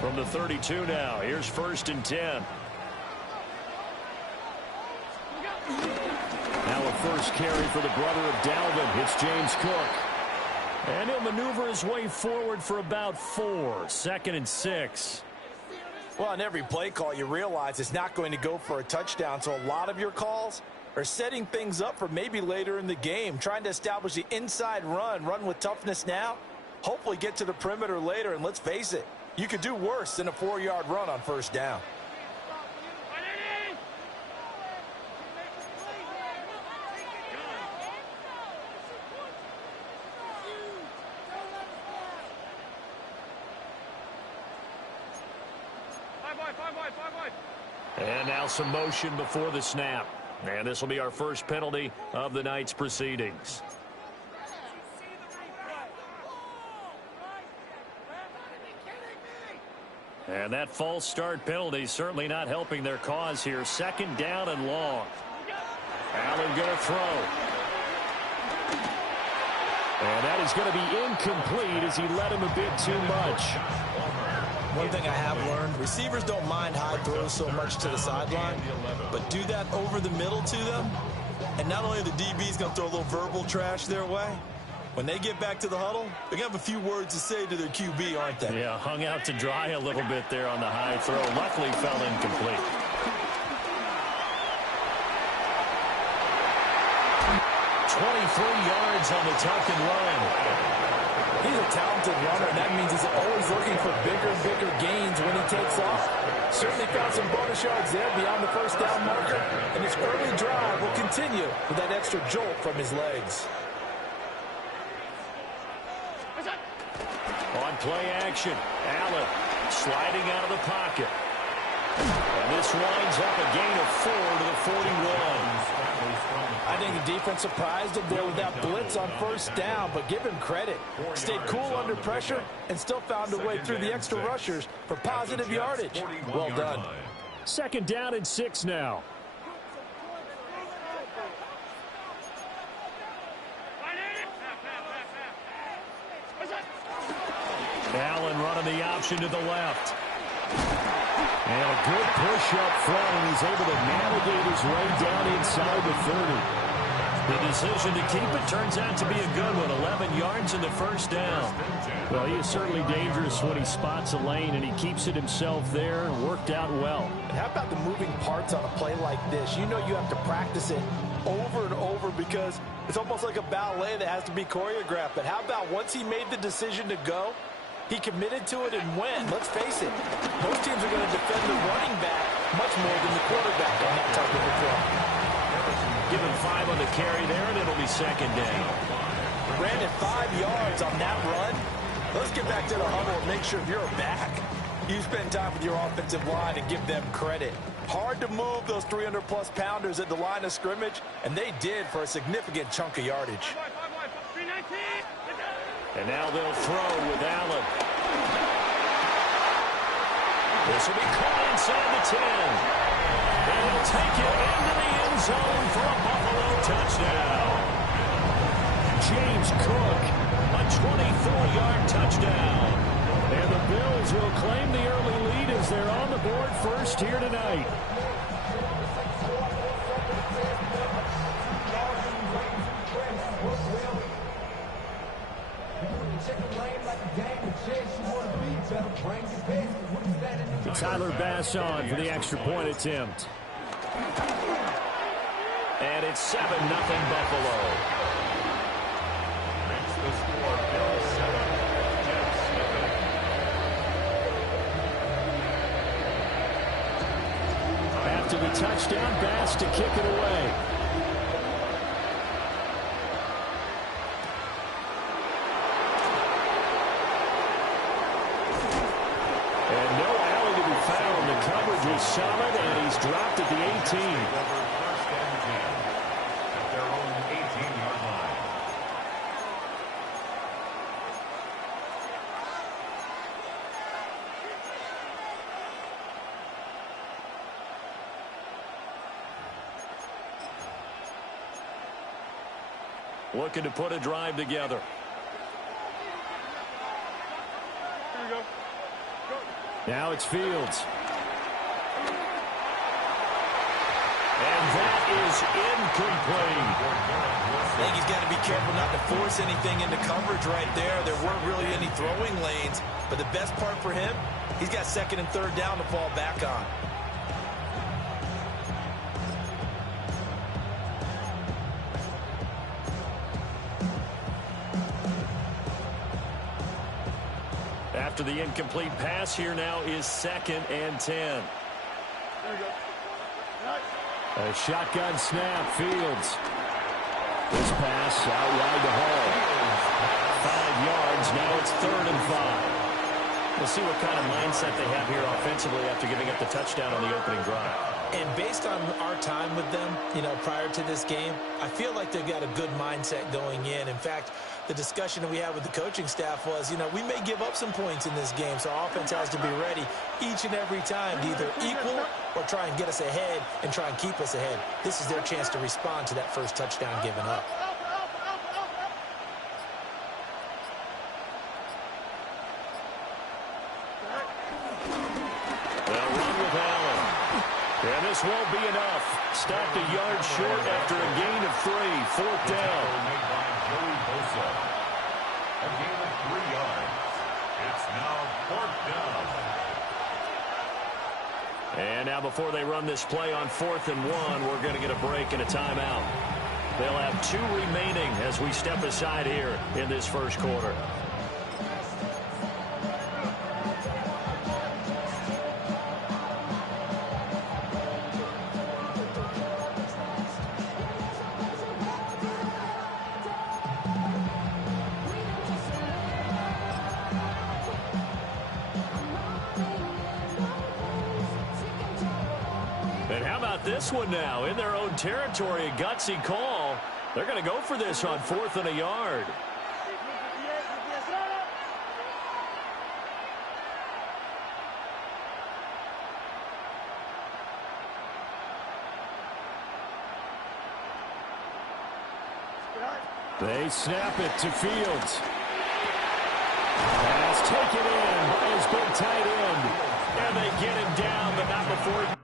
From the 32 now, here's 1st and 10. Now a first carry for the brother of Dalvin. It's James Cook. And he'll maneuver his way forward for about 4. 2nd and 6. Well, on every play call, you realize it's not going to go for a touchdown, so a lot of your calls are setting things up for maybe later in the game, trying to establish the inside run with toughness now, hopefully get to the perimeter later, and let's face it, you could do worse than a 4-yard run on 1st down. And now some motion before the snap. And this will be our first penalty of the night's proceedings. And that false start penalty certainly not helping their cause here. 2nd down and long. Allen going to throw. And that is going to be incomplete as he led him a bit too much. One thing I have learned, receivers don't mind high throws so much to the sideline, but do that over the middle to them, and not only are the DBs going to throw a little verbal trash their way, when they get back to the huddle, they're going to have a few words to say to their QB, aren't they? Yeah, hung out to dry a little bit there on the high throw. Luckily fell incomplete. Yards on the tuck and run. He's a talented runner, and that means he's always looking for bigger and bigger gains when he takes off. Certainly found some bonus yards there beyond the 1st down marker, and his early drive will continue with that extra jolt from his legs. On play action, Allen sliding out of the pocket. And this winds up a gain of 4 to the 41. I think the defense surprised him there with that blitz on first down, but give him credit. Stayed cool under pressure and still found a way through the extra rushers for positive yardage. Well done. 2nd down and 6 now. Allen running the option to the left. And a good push up front, and he's able to navigate his way down inside the 30. The decision to keep it turns out to be a good one. 11 yards in the first down. Well, he is certainly dangerous when he spots a lane, and he keeps it himself there and worked out well. And how about the moving parts on a play like this? You know you have to practice it over and over because it's almost like a ballet that has to be choreographed. But how about once he made the decision to go, he committed to it and went. Let's face it, most teams are going to defend the running back much more than the quarterback on that type of a throw. Give him 5 on the carry there, and it'll be 2nd down. Brandon, 5 yards on that run. Let's get back to the huddle and make sure you're back. You spend time with your offensive line and give them credit. Hard to move those 300-plus pounders at the line of scrimmage, and they did for a significant chunk of yardage. And now they'll throw with Allen. This will be caught inside the 10. And he'll take it into the end zone for a Buffalo touchdown. James Cook, a 24-yard touchdown. And the Bills will claim the early lead as they're on the board first here tonight. Tyler Bass on for the extra point attempt. And it's 7-0 Buffalo. Makes the score Bills 7, Jets 7. After the touchdown, Bass to kick it away. Coverage was solid, and he's dropped at the 18. First and 10 at their own 18-yard line. Looking to put a drive together. Here we go. Now it's Fields. And that is incomplete. I think he's got to be careful not to force anything into coverage right there. There weren't really any throwing lanes, but the best part for him, he's got 2nd and 3rd down to fall back on. After the incomplete pass, here now is 2nd and 10. There we go. A shotgun snap, Fields. This pass out wide to Hall. 5 yards, now it's 3rd and 5. We'll see what kind of mindset they have here offensively after giving up the touchdown on the opening drive. And based on our time with them, prior to this game, I feel like they've got a good mindset going in. In fact, the discussion that we had with the coaching staff was, we may give up some points in this game, so our offense has to be ready each and every time to either equal or try and get us ahead and try and keep us ahead. This is their chance to respond to that first touchdown given up. They'll run with Allen. And this won't be enough. Stopped a yard short after a gain of 3. 4th down. Made by Joey Bosa. A gain of 3 yards. It's now 4th down. And now before they run this play on 4th and 1, we're going to get a break and a timeout. They'll have 2 remaining as we step aside here in this first quarter. this one now in their own territory. A gutsy call. They're going to go for this on 4th and a yard. They snap it to Fields. Pass taken in by his big tight end. And they get him down, but not before.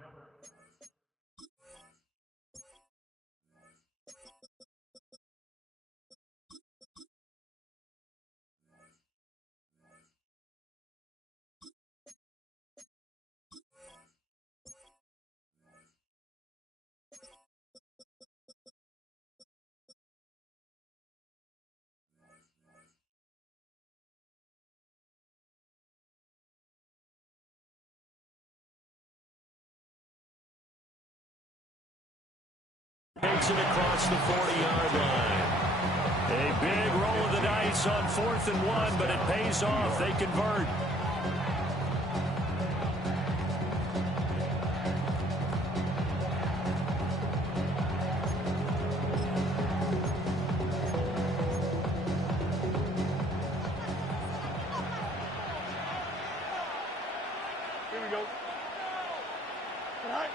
Takes it across the 40-yard line. A big roll of the dice on 4th and 1, but it pays off. They convert. Here we go. Tonight.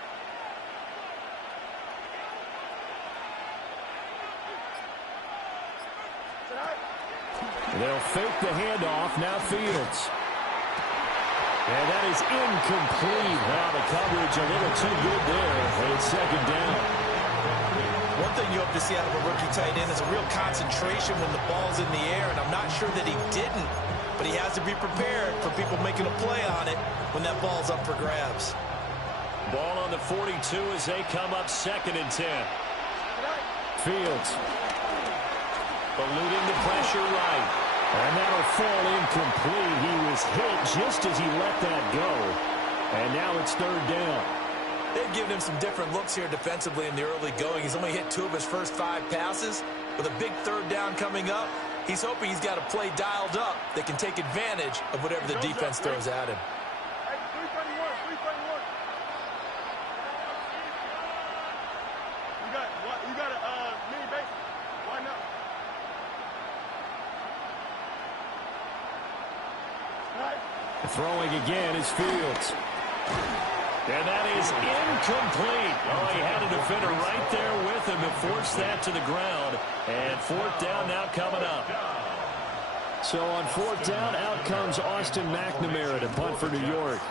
They'll fake the handoff. Now Fields. And that is incomplete. Well, the coverage a little too good there. And it's 2nd down. One thing you hope to see out of a rookie tight end is a real concentration when the ball's in the air, and I'm not sure that he didn't, but he has to be prepared for people making a play on it when that ball's up for grabs. Ball on the 42 as they come up 2nd and 10. Fields. Eluding the pressure right. And that'll fall incomplete. He was hit just as he let that go. And now it's 3rd down. They've given him some different looks here defensively in the early going. He's only hit 2 of his first 5 passes. With a big 3rd down coming up, he's hoping he's got a play dialed up that can take advantage of whatever the defense throws at him. Hey, 331. You got a mini base. Why not? Throwing again is Fields. And that is incomplete. Oh, he had a defender right there with him to force that to the ground. And 4th down now coming up. So on 4th down, out comes Austin McNamara to punt for New York.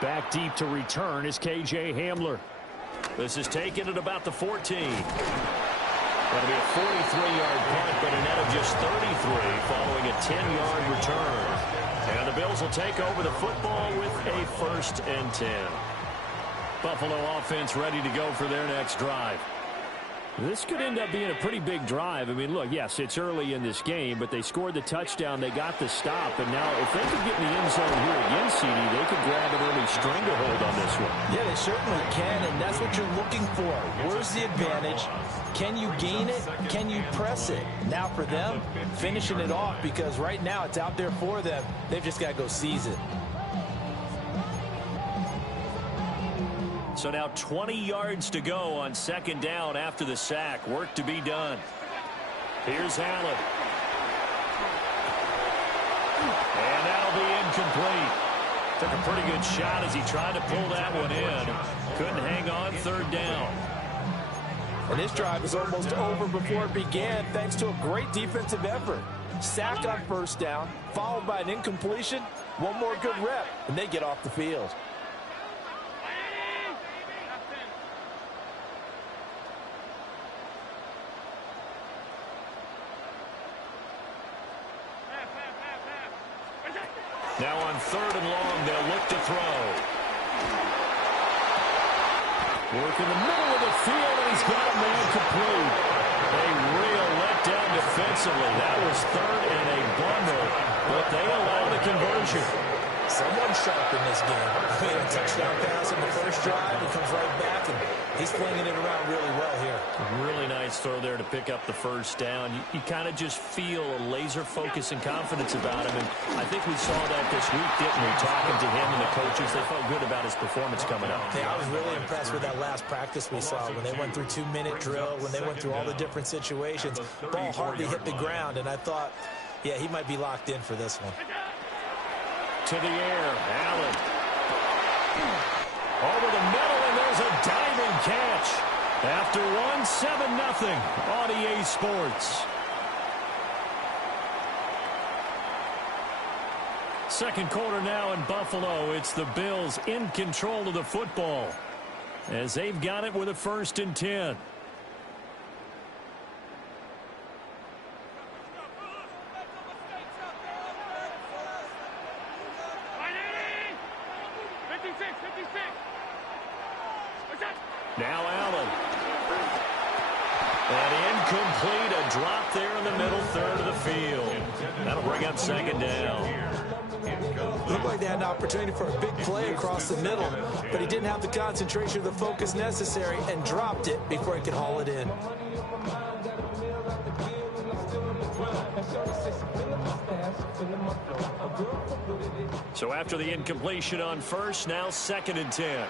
Back deep to return is K.J. Hamler. This is taken at about the 14. That'll be a 43-yard punt, but a net of just 33 following a 10-yard return. And the Bills will take over the football with a 1st and 10. Buffalo offense ready to go for their next drive. This could end up being a pretty big drive. I mean, look, yes, it's early in this game, but they scored the touchdown. They got the stop. And now if they could get in the end zone here again, CD, they could grab an early stranglehold on this one. Yeah, they certainly can, and that's what you're looking for. Where's the advantage? Can you gain it? Can you press it? Now for them, finishing it off, because right now it's out there for them. They've just got to go seize it. So now 20 yards to go on 2nd down after the sack. Work to be done. Here's Allen. And that'll be incomplete. Took a pretty good shot as he tried to pull that one in. Couldn't hang on. 3rd down. And this drive is almost over before it began thanks to a great defensive effort. Sack on 1st down, followed by an incompletion. One more good rep, and they get off the field. Now on 3rd and long, they'll look to throw. Work in the middle of the field, and he's got a man complete. A real letdown defensively. That was 3rd and a bundle, but they allow the conversion. Someone sharp in this game. Made a touchdown pass in the first drive. He comes right back, and he's flinging it around really well here. Really nice throw there to pick up the first down. You kind of just feel a laser focus and confidence about him, and I think we saw that this week, didn't we? Talking to him and the coaches, they felt good about his performance coming up. Hey, I was really impressed with that last practice we saw when they went through 2-minute drill, when they went through all the different situations. Ball hardly hit the ground, and I thought, yeah, he might be locked in for this one. To the air, Allen. Over the middle, and there's a diving catch. After one, 7-0 on EA Sports. Second quarter now in Buffalo. It's the Bills in control of the football as they've got it with a 1st and 10. Now Allen. And incomplete, a drop there in the middle third of the field. That'll bring up 2nd down. Looked like they had an opportunity for a big play across the middle, but he didn't have the concentration or the focus necessary and dropped it before he could haul it in. So after the incompletion on first, now 2nd and 10.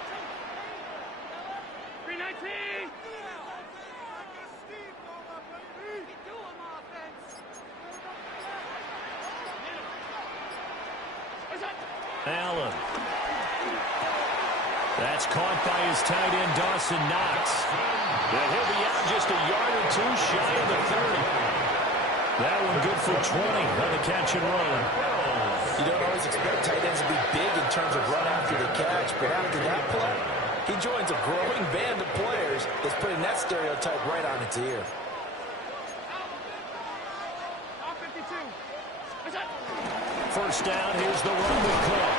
Allen. That's caught by his tight end, Dawson Knox. And he'll be out just a yard or two shy of the 30. That one good for 20 on the catch and run. You don't always expect tight ends to be big in terms of run after the catch, but after that play, he joins a growing band of players that's putting that stereotype right on its ear. First down, here's the run with Cook.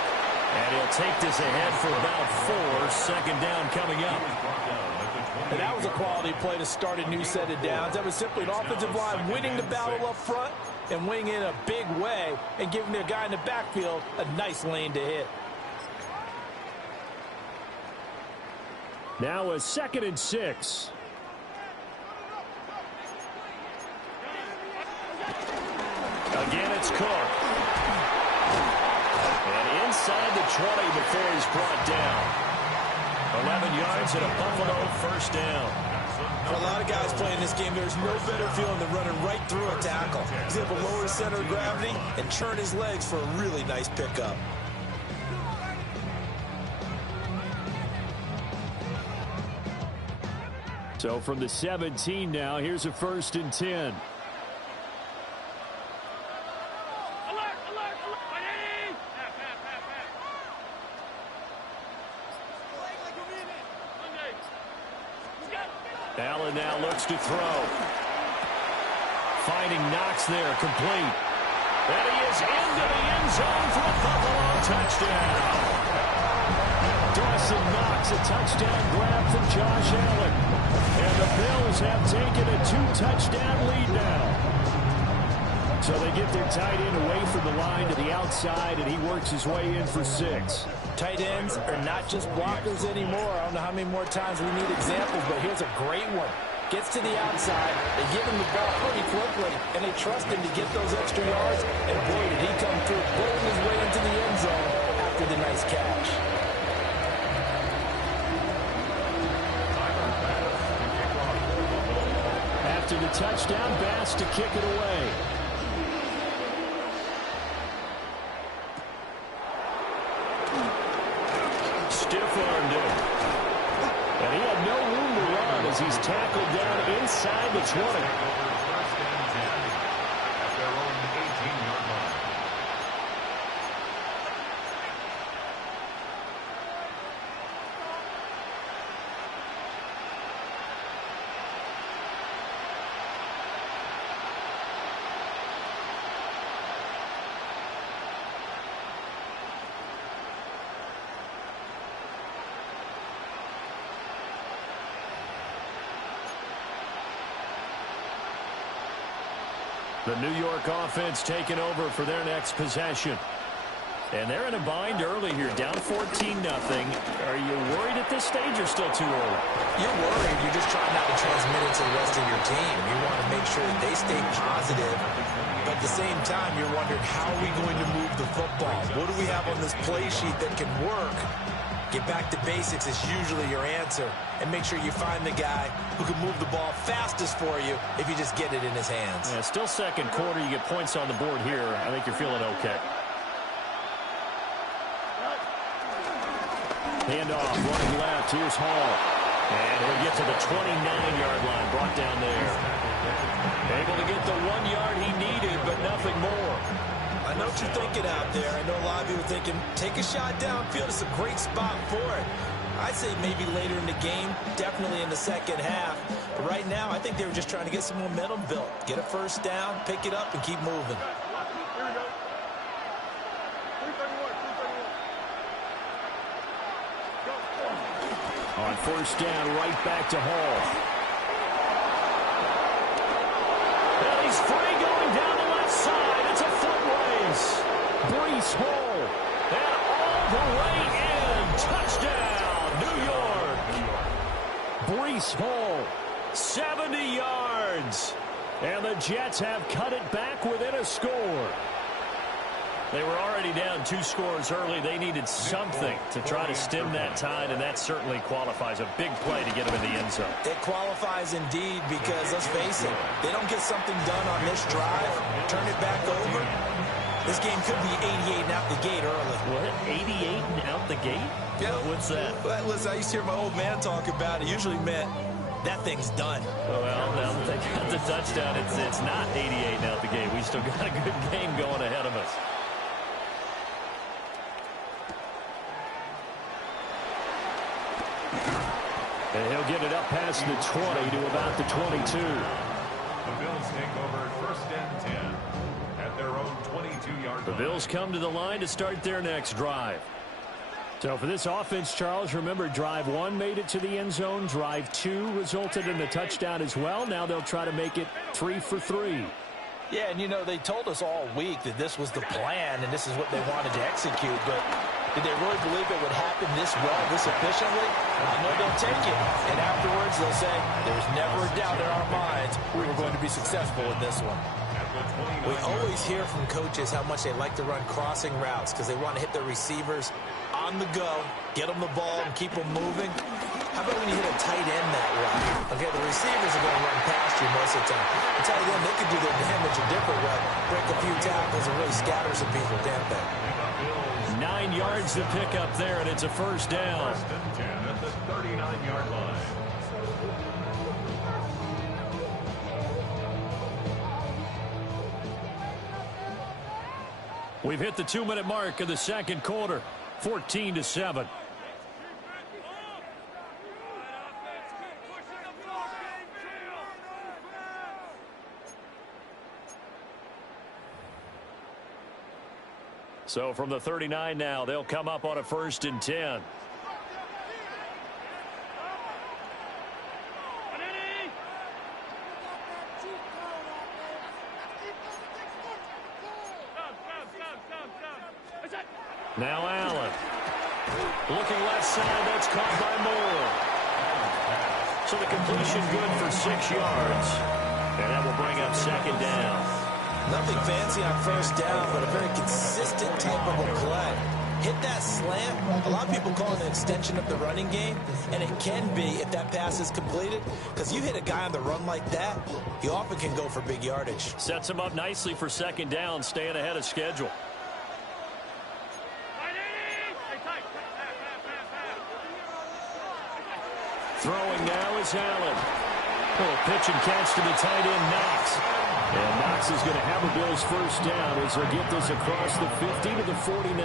And he'll take this ahead for about 4. 2nd down coming up. And that was a quality play to start a new set of downs. That was simply an offensive line winning the battle up front and winning in a big way and giving the guy in the backfield a nice lane to hit. Now a 2nd and 6. Again, it's Cook. And inside the 20 before he's brought down. 11 yards and a Buffalo 1st down. For a lot of guys playing this game, there's no better feeling than running right through a tackle. He's able to lower his center of gravity and turn his legs for a really nice pickup. So from the 17 now, here's a 1st and 10. Allen now looks to throw. Finding Knox there, complete. And he is into the end zone for a Buffalo touchdown. Dawson Knox, a touchdown grab from Josh Allen. And the Bills have taken a 2-touchdown lead now. So they get their tight end away from the line to the outside, and he works his way in for 6. Tight ends are not just blockers anymore. I don't know how many more times we need examples, but here's a great one. Gets to the outside, they give him the ball pretty quickly, and they trust him to get those extra yards, and boy, did he come through, pulling his way into the end zone after the nice catch. After the touchdown, Bass to kick it away. Stiff-armed him. And he had no room to run as he's tackled down inside the 20. The New York offense taking over for their next possession. And they're in a bind early here, down 14-0. Are you worried at this stage or still too early? You're worried. You're just trying not to transmit it to the rest of your team. You want to make sure that they stay positive. But at the same time, you're wondering, how are we going to move the football? What do we have on this play sheet that can work? Get back to basics is usually your answer. And make sure you find the guy who can move the ball fastest for you if you just get it in his hands. Yeah, still second quarter. You get points on the board here. I think you're feeling okay. Handoff, running left. Here's Hall. And he'll get to the 29-yard line, brought down there. Able to get the 1 yard he needed, but nothing more. I know what you're thinking out there. I know a lot of you are thinking, take a shot downfield. It's a great spot for it. I'd say maybe later in the game, definitely in the second half. But right now, I think they were just trying to get some momentum built. Get a first down, pick it up, and keep moving. Here we go. 331, 331. On first down, right back to Hall. And he's free going down the left side. It's a foot race. Breece Hall. And all the way in. Touchdown, New York. Breece Hall, 70 yards. And the Jets have cut it back within a score. They were already down 2 scores early. They needed something to try to stem that tide, and that certainly qualifies. A big play to get them in the end zone. It qualifies indeed because, let's face it, they don't get something done on this drive, turn it back over. This game could be 88 and out the gate early. What? 88 and out the gate? Yeah. What's that? Well, listen, I used to hear my old man talk about it. Usually meant that thing's done. Well, now that they got the touchdown, it's not 88 and out the gate. We still got a good game going ahead of us. And he'll get it up past the 20 to about the 22. The Bills take over first and 10 at their own 22-yard line. The Bills come to the line to start their next drive. So for this offense, Charles, remember, drive 1 made it to the end zone. Drive 2 resulted in the touchdown as well. Now they'll try to make it 3 for 3. Yeah, and you know, they told us all week that this was the plan and this is what they wanted to execute, but did they really believe it would happen this well, this efficiently? I know they'll take it, and afterwards they'll say, there's never a doubt in our minds we were going to be successful in this one. We always hear from coaches how much they like to run crossing routes because they want to hit their receivers on the go, get them the ball, and keep them moving. How about when you hit a tight end that way? Okay, the receivers are going to run past you most of the time. The tight end, they could do their damage a different way, break a few tackles and really scatter some people, can't they? 9 yards to pick up there, and it's a first down. First and 10 at the 39-yard line. We've hit the 2-minute mark of the second quarter, 14-7. So from the 39 now, they'll come up on a first and 10. Now Allen. Looking left side, that's caught by Moore. So the completion good for 6 yards. And that will bring up second down. Nothing fancy on first down, but a very consistent type of a play. Hit that slant. A lot of people call it an extension of the running game, and it can be if that pass is completed, because you hit a guy on the run like that, he often can go for big yardage. Sets him up nicely for second down, staying ahead of schedule. Throwing now is Allen. Little pitch and catch to the tight end, Knox. And Knox is going to have a Bills first down as he'll get this across the 50 to the 49.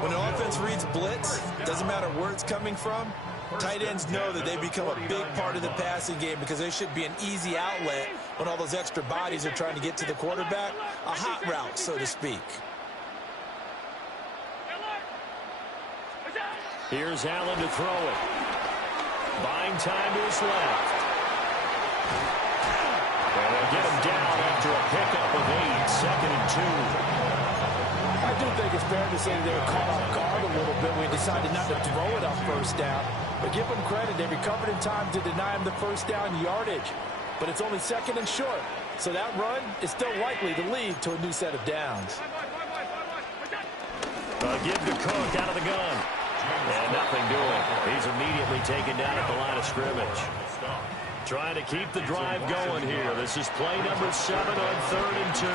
When the offense reads blitz, doesn't matter where it's coming from, tight ends know that they become a big part of the passing game because they should be an easy outlet when all those extra bodies are trying to get to the quarterback. A hot route, so to speak. Here's Allen to throw it. Buying time to his left. And they'll get him down after a pickup of 8, second and 2. I do think it's fair to say they were caught off guard a little bit when we decided not to throw it on first down. But give them credit. They recovered in time to deny him the first down yardage. But it's only second and short. So that run is still likely to lead to a new set of downs. Give to Cook out of the gun. And nothing doing. He's immediately taken down at the line of scrimmage. Trying to keep the drive going here. This is play number 7 on 3rd and 2.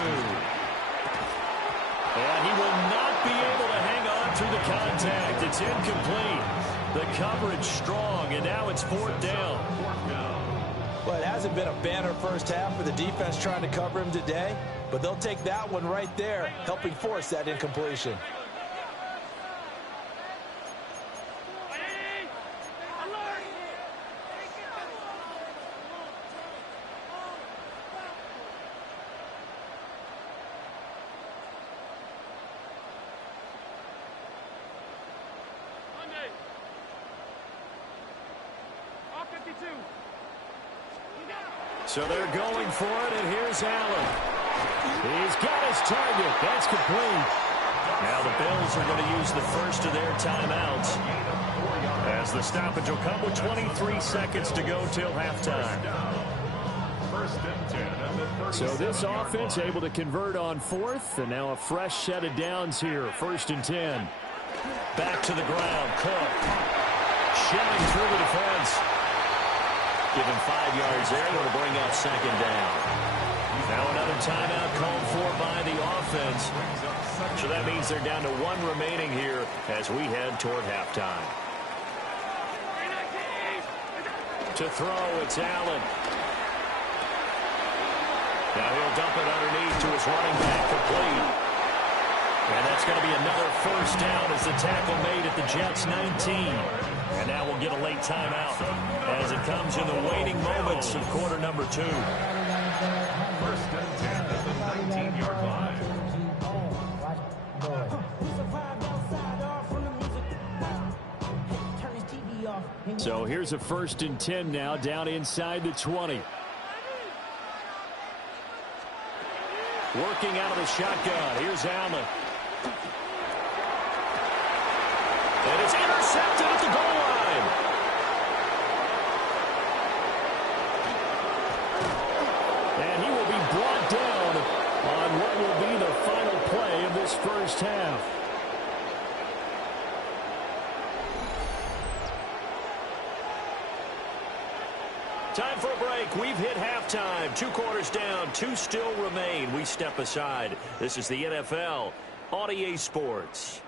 And he will not be able to hang on through the contact. It's incomplete. The coverage strong, and now it's 4th down. Well, it hasn't been a banner first half for the defense trying to cover him today, but they'll take that one right there, helping force that incompletion. So they're going for it, and here's Allen. He's got his target. That's complete. Now the Bills are going to use the first of their timeouts, as the stoppage will come with 23 seconds to go till halftime. So this offense able to convert on 4th, and now a fresh set of downs here. 1st and 10. Back to the ground. Cook shouting through the defense. Give him 5 yards there. It'll bring out 2nd down. Now another timeout called for by the offense. So that means they're down to 1 remaining here as we head toward halftime. To throw, it's Allen. Now he'll dump it underneath to his running back, complete. And that's going to be another 1st down as the tackle made at the Jets' 19. And now we'll get a late timeout as it comes in the waning moments of quarter number 2. 1st and 10 at the 19-yard line. So here's a 1st and 10 now, down inside the 20. Working out of the shotgun. Here's Allen. And it's intercepted at the goal line. And he will be brought down on what will be the final play of this first half. Time for a break. We've hit halftime. 2 quarters down. 2 still remain. We step aside. This is the NFL on EA Sports.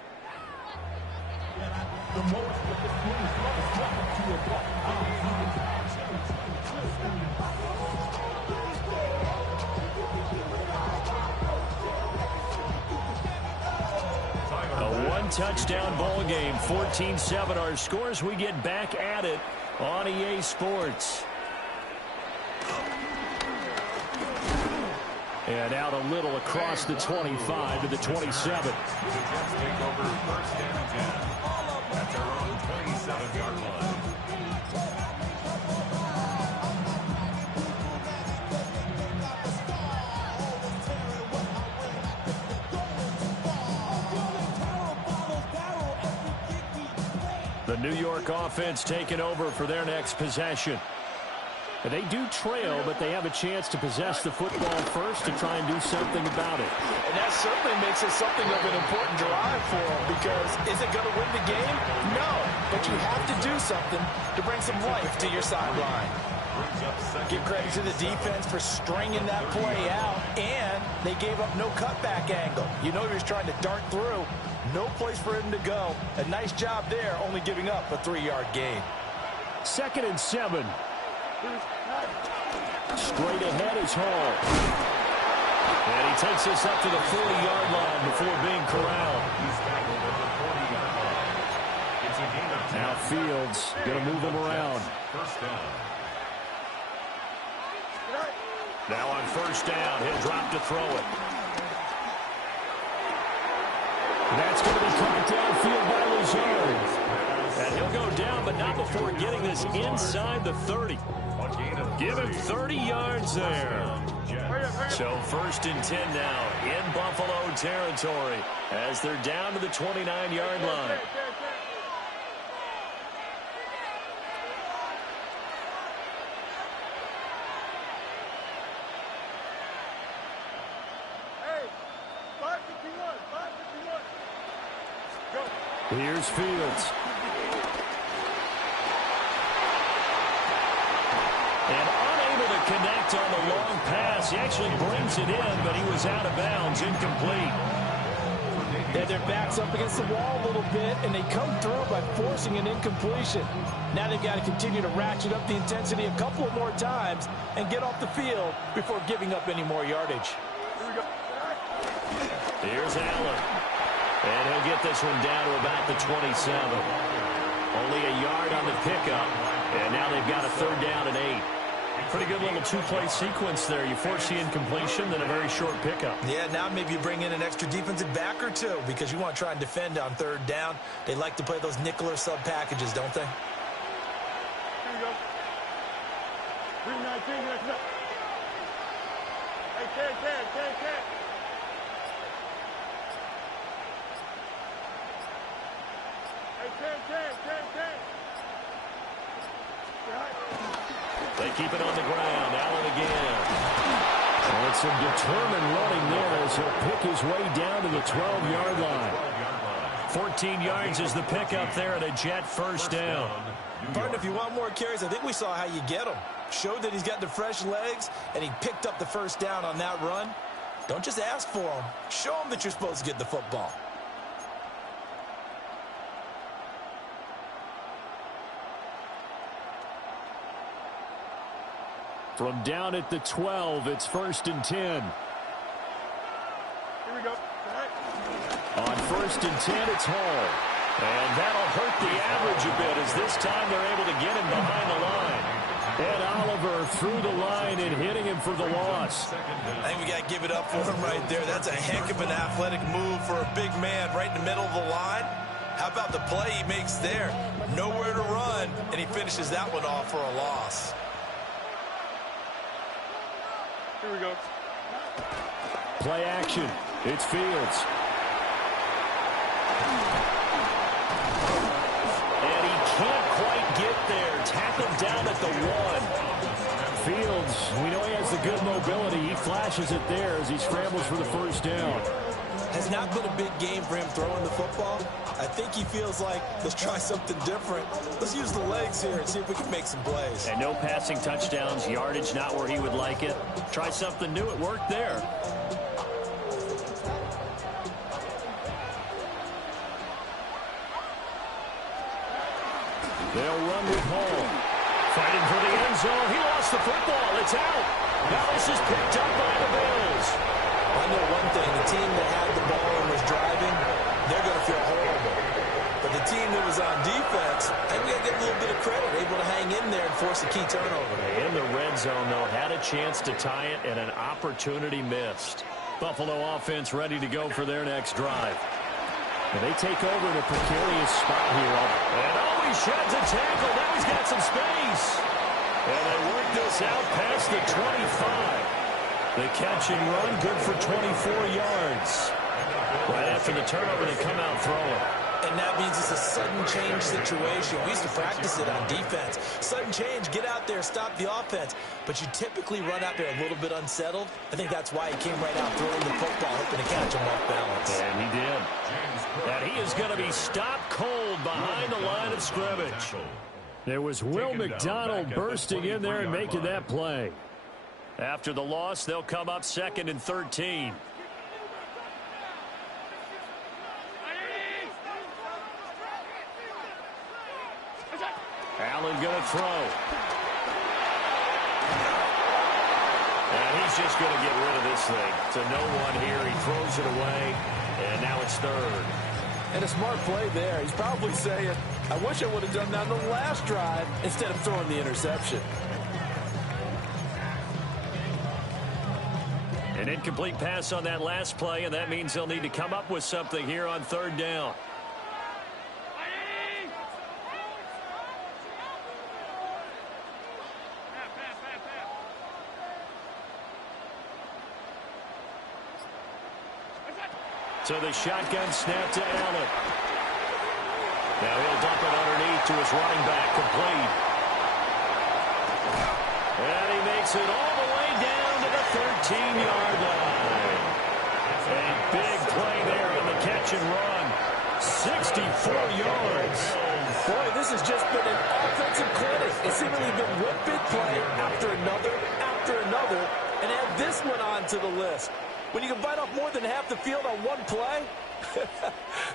A 1-touchdown ball game. 14-7 our scores. We get back at it on EA Sports. And out a little across the 25 to the 27. The Jets take over 1st and 10 at their own 27-yard line. The New York offense taking over for their next possession. They do trail, but they have a chance to possess the football first to try and do something about it. And that certainly makes it something of an important drive for them, because is it going to win the game? No, but you have to do something to bring some life to your sideline. Give credit to the defense for stringing that play out, and they gave up no cutback angle. You know he was trying to dart through. No place for him to go. A nice job there, only giving up a 3-yard gain. 2nd and 7. Straight ahead is Hall. And he takes us up to the 40-yard line before being corralled. Now Fields going to move him around. Now on 1st down, he'll drop to throw it. That's going to be caught downfield by Lazard. And he'll go down, but not before getting this inside the 30. Give him 30 yards there. So 1st and 10 now in Buffalo territory as they're down to the 29-yard line. Here's Fields. And unable to connect on the long pass. He actually brings it in, but he was out of bounds, incomplete. And their back's up against the wall a little bit, and they come through by forcing an incompletion. Now they've got to continue to ratchet up the intensity a couple of more times and get off the field before giving up any more yardage. Here's Allen. And he'll get this one down to about the 27. Only a yard on the pickup. And now they've got a 3rd down and 8. Pretty good little 2-play sequence there. You force the incompletion, then a very short pickup. Yeah, now maybe you bring in an extra defensive back or two because you want to try and defend on 3rd down. They like to play those nickel or sub packages, don't they? Here we go. 319, next up. Hey, Ken. They keep it on the ground. Allen again. And some determined running there as he'll pick his way down to the 12-yard line. 14 yards is the pickup there and a Jet 1st down. Partner, if you want more carries, I think we saw how you get them. Showed that he's got the fresh legs, and he picked up the 1st down on that run. Don't just ask for them. Show them that you're supposed to get the football. From down at the 12, it's 1st and 10. Here we go. On 1st and 10, it's Hall. And that'll hurt the average a bit as this time they're able to get him behind the line. And Oliver through the line and hitting him for the loss. I think we got to give it up for him right there. That's a heck of an athletic move for a big man right in the middle of the line. How about the play he makes there? Nowhere to run, and he finishes that one off for a loss. Here we go. Play action. It's Fields. And he can't quite get there. Tackled down at the 1. Fields, we know he has the good mobility. He flashes it there as he scrambles for the 1st down. Has not been a big game for him throwing the football. I think he feels like, let's try something different. Let's use the legs here and see if we can make some plays. And no passing touchdowns, yardage not where he would like it. Try something new, it worked there. They'll run with Hall. Fighting for the end zone. He lost the football. It's out. Now this is picked up by the Bills. I know one thing. The team that had the ball and was driving, they're going to feel horrible. But the team that was on defense, I think we got to give a little bit of credit. Able to hang in there and force a key turnover. In the red zone, though, had a chance to tie it and an opportunity missed. Buffalo offense ready to go for their next drive. And they take over in a precarious spot here. And he sheds a tackle. Now he's got some space. And they work this out past the 25. The catch and run, good for 24 yards. Right after the turnover, they come out throwing. And that means it's a sudden change situation. We used to practice it on defense. Sudden change, get out there, stop the offense. But you typically run out there a little bit unsettled. I think that's why he came right out throwing the football, hoping to catch him off balance. And he did. And he is going to be stopped cold behind the line of scrimmage. There was Will McDonald bursting in there and making that play. After the loss, they'll come up 2nd and 13. Allen going to throw. And he's just going to get rid of this thing. To no one here. He throws it away. And now it's 3rd. And a smart play there. He's probably saying, I wish I would have done that on the last drive instead of throwing the interception. An incomplete pass on that last play, and that means they'll need to come up with something here on 3rd down. So the shotgun snap to Allen. Now he'll dump it underneath to his running back, complete. And he makes it all the way down to the 13-yard line. A big play there on the catch and run. 64 yards. Boy, this has just been an offensive clinic. It's seemingly been one big play after another, and add this one on to the list. When you can bite off more than half the field on one play,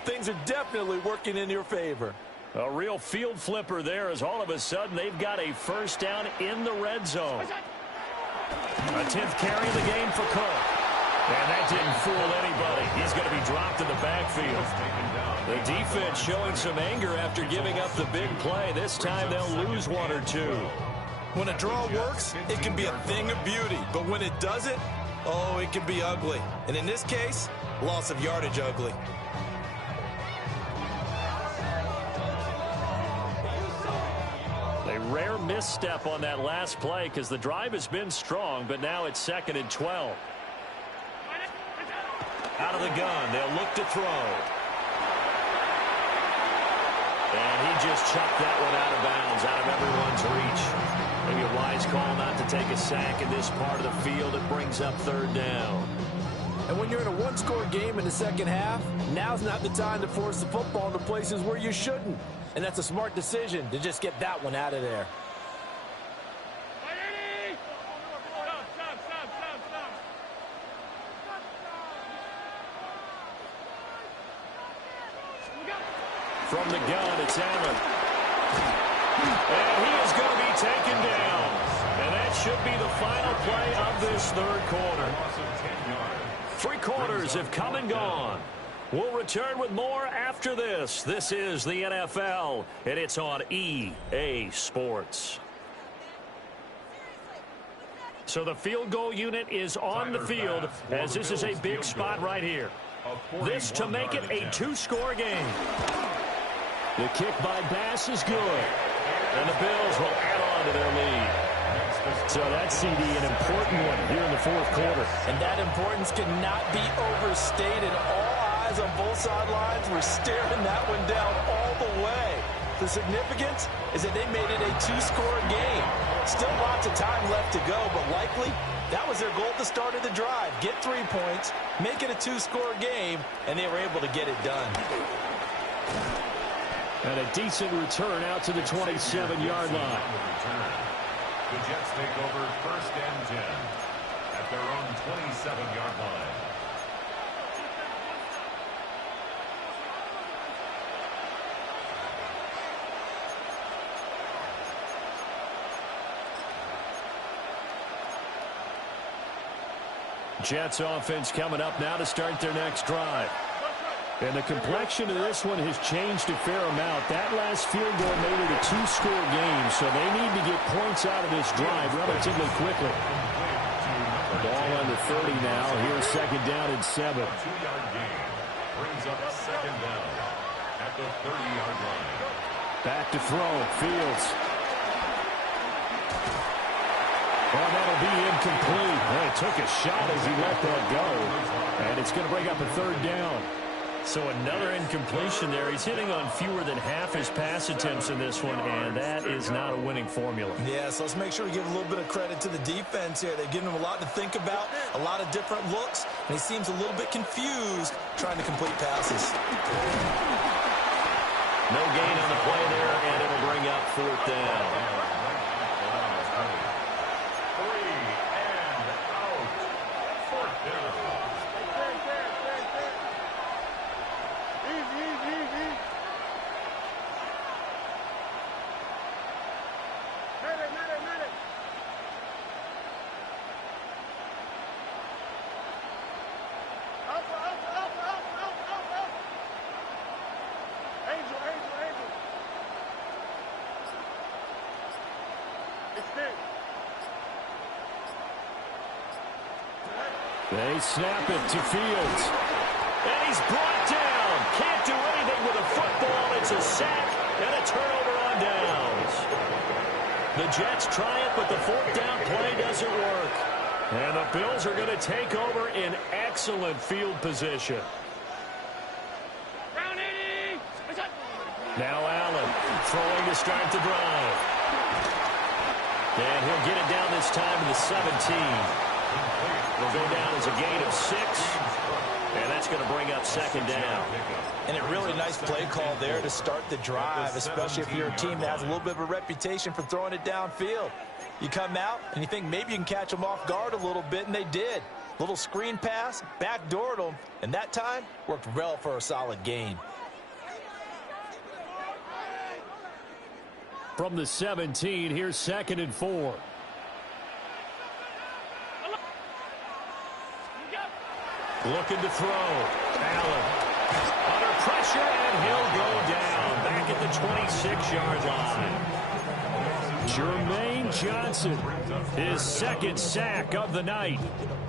things are definitely working in your favor. A real field flipper there as all of a sudden they've got a first down in the red zone. A 10th carry of the game for Cook. And that didn't fool anybody. He's going to be dropped in the backfield. The defense showing some anger after giving up the big play. This time they'll lose one or two. When a draw works, it can be a thing of beauty. But when it doesn't, oh, it can be ugly. And in this case, loss of yardage ugly. A rare misstep on that last play because the drive has been strong, but now it's 2nd and 12. Out of the gun, they'll look to throw. And he just chucked that one out of bounds, out of everyone's reach. Maybe a wise call not to take a sack in this part of the field. It brings up 3rd down. And when you're in a one-score game in the second half, now's not the time to force the football into places where you shouldn't. And that's a smart decision to just get that one out of there. From the gun, it's Allen. And he is going to be taken down. And that should be the final play of this 3rd quarter. 3 quarters have come and gone. We'll return with more after this. This is the NFL, and it's on EA Sports. So the field goal unit is on the field, as this is a big spot right here. This to make it a 2-score game. The kick by Bass is good. And the Bills will add on to their lead. So that's, CD, an important one here in the 4th quarter. And that importance cannot be overstated. All eyes on both sidelines were staring that one down all the way. The significance is that they made it a 2-score game. Still lots of time left to go, but likely that was their goal at the start of the drive. Get 3 points, make it a 2-score game, and they were able to get it done. And a decent return out to the 27-yard line. The Jets take over 1st and 10 at their own 27-yard line. Jets offense coming up now to start their next drive. And the complexion of this one has changed a fair amount. That last field goal made it a 2-score game, so they need to get points out of this drive relatively quickly. Ball on the 30 now. Here's 2nd down and 7. 2-yard gain brings up 2nd down at the 30-yard line. Back to throw. Fields. Oh, that'll be incomplete. Well, he took a shot as he let that go. And it's going to bring up a 3rd down. So another incompletion there. He's hitting on fewer than half his pass attempts in this one, and that is not a winning formula. Yeah, so let's make sure we give a little bit of credit to the defense here. They've given him a lot to think about, a lot of different looks, and he seems a little bit confused trying to complete passes. No gain on the play there, and it'll bring up 4th down. 3 and out. 4th down. They snap it to Fields. And he's brought down. Can't do anything with a football. It's a sack and a turnover on downs. The Jets try it, but the 4th down play doesn't work. And the Bills are going to take over in excellent field position. Now Allen throwing to start the drive. And he'll get it down this time to the 17. It'll go down as a gain of 6. And that's going to bring up second down. And a really nice play call there to start the drive, especially if you're a team that has a little bit of a reputation for throwing it downfield. You come out and you think maybe you can catch them off guard a little bit, and they did. Little screen pass, backdoored them, and that time worked well for a solid gain. From the 17, here's 2nd and 4. Looking to throw. Allen under pressure, and he'll go down back at the 26-yard line. Jermaine Johnson, his 2nd sack of the night.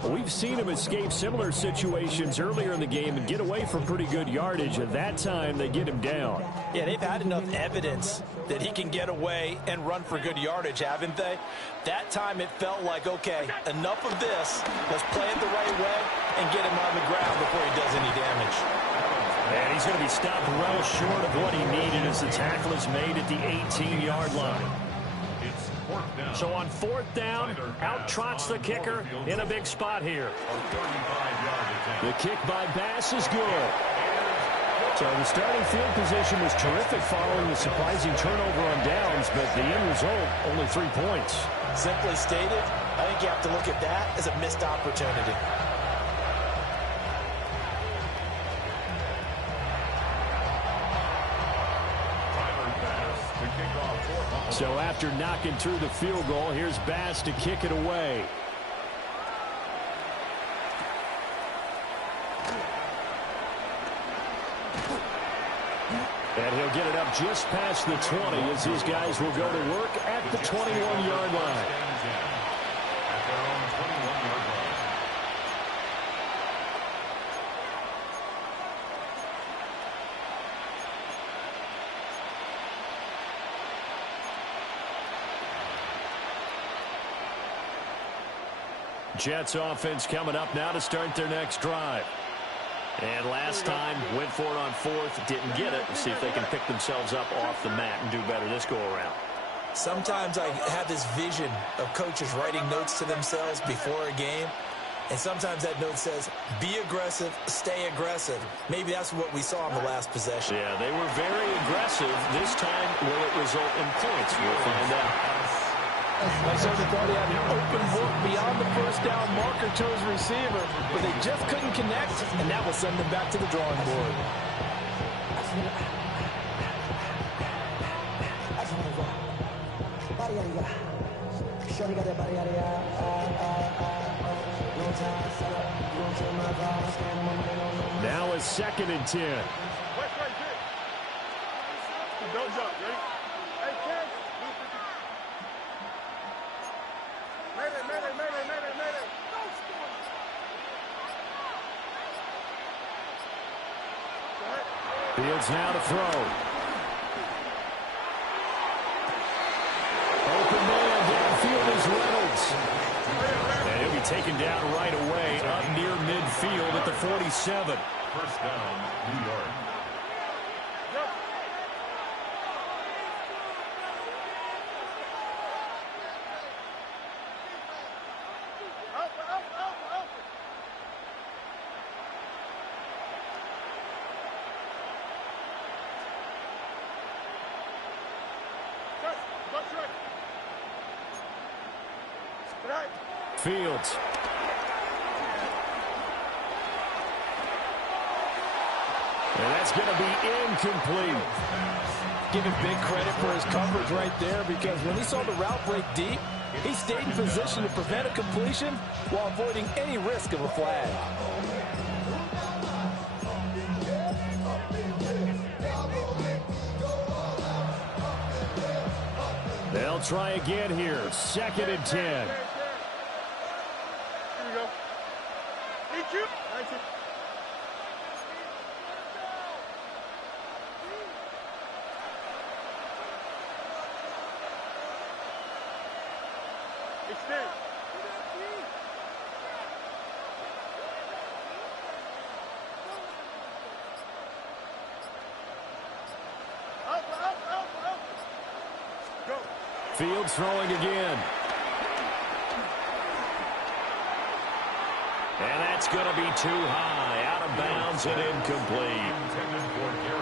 We've seen him escape similar situations earlier in the game and get away from pretty good yardage. At that time, they get him down. Yeah, they've had enough evidence that he can get away and run for good yardage, haven't they? That time it felt like, okay, enough of this. Let's play it the right way and get him on the ground before he does any damage. And he's going to be stopped well short of what he needed as the tackle is made at the 18-yard line. So on 4th down, out trots the kicker in a big spot here. The kick by Bass is good. So the starting field position was terrific following the surprising turnover on downs, but the end result, only 3 points. Simply stated, I think you have to look at that as a missed opportunity. So after knocking through the field goal, here's Bass to kick it away. And he'll get it up just past the 20 as these guys will go to work at the 21-yard line. Jets offense coming up now to start their next drive. And last time, went for it on 4th, didn't get it. See if they can pick themselves up off the mat and do better this go-around. Sometimes I have this vision of coaches writing notes to themselves before a game, and sometimes that note says, be aggressive, stay aggressive. Maybe that's what we saw in the last possession. Yeah, they were very aggressive. This time, will it result in points? We'll find out. I certainly thought he had an open book beyond the first down marker to his receiver, but they just couldn't connect, and that will send them back to the drawing board. Now it's 2nd and 10. Don't jump, ready? Hey, Ken. Mayday. Fields now to throw. Open man downfield is Reynolds. And he'll be taken down right away up near midfield at the 47. First down, New York. Fields. And that's going to be incomplete. Give him big credit for his coverage right there, because when he saw the route break deep, he stayed in position to prevent a completion while avoiding any risk of a flag. They'll try again here. 2nd and 10. Here we go. Thank you. Extend. Up. Fields throwing again. And that's going to be too high, out of bounds and incomplete.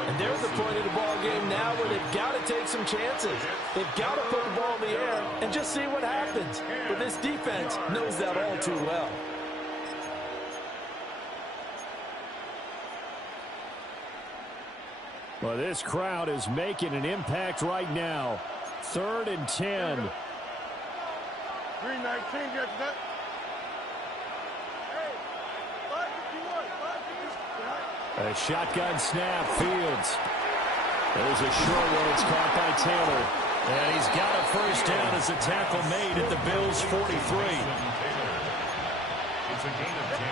And there's the point of the ball game now where they've got to take some chances. They've got to put the ball in the air and just see what happens. But this defense knows that all too well. Well, this crowd is making an impact right now. 3rd and 10. 319, get that. A shotgun snap, Fields. There's a short one. It's caught by Taylor. And he's got a first down as a tackle made at the Bills' 43. It's a gain of 10.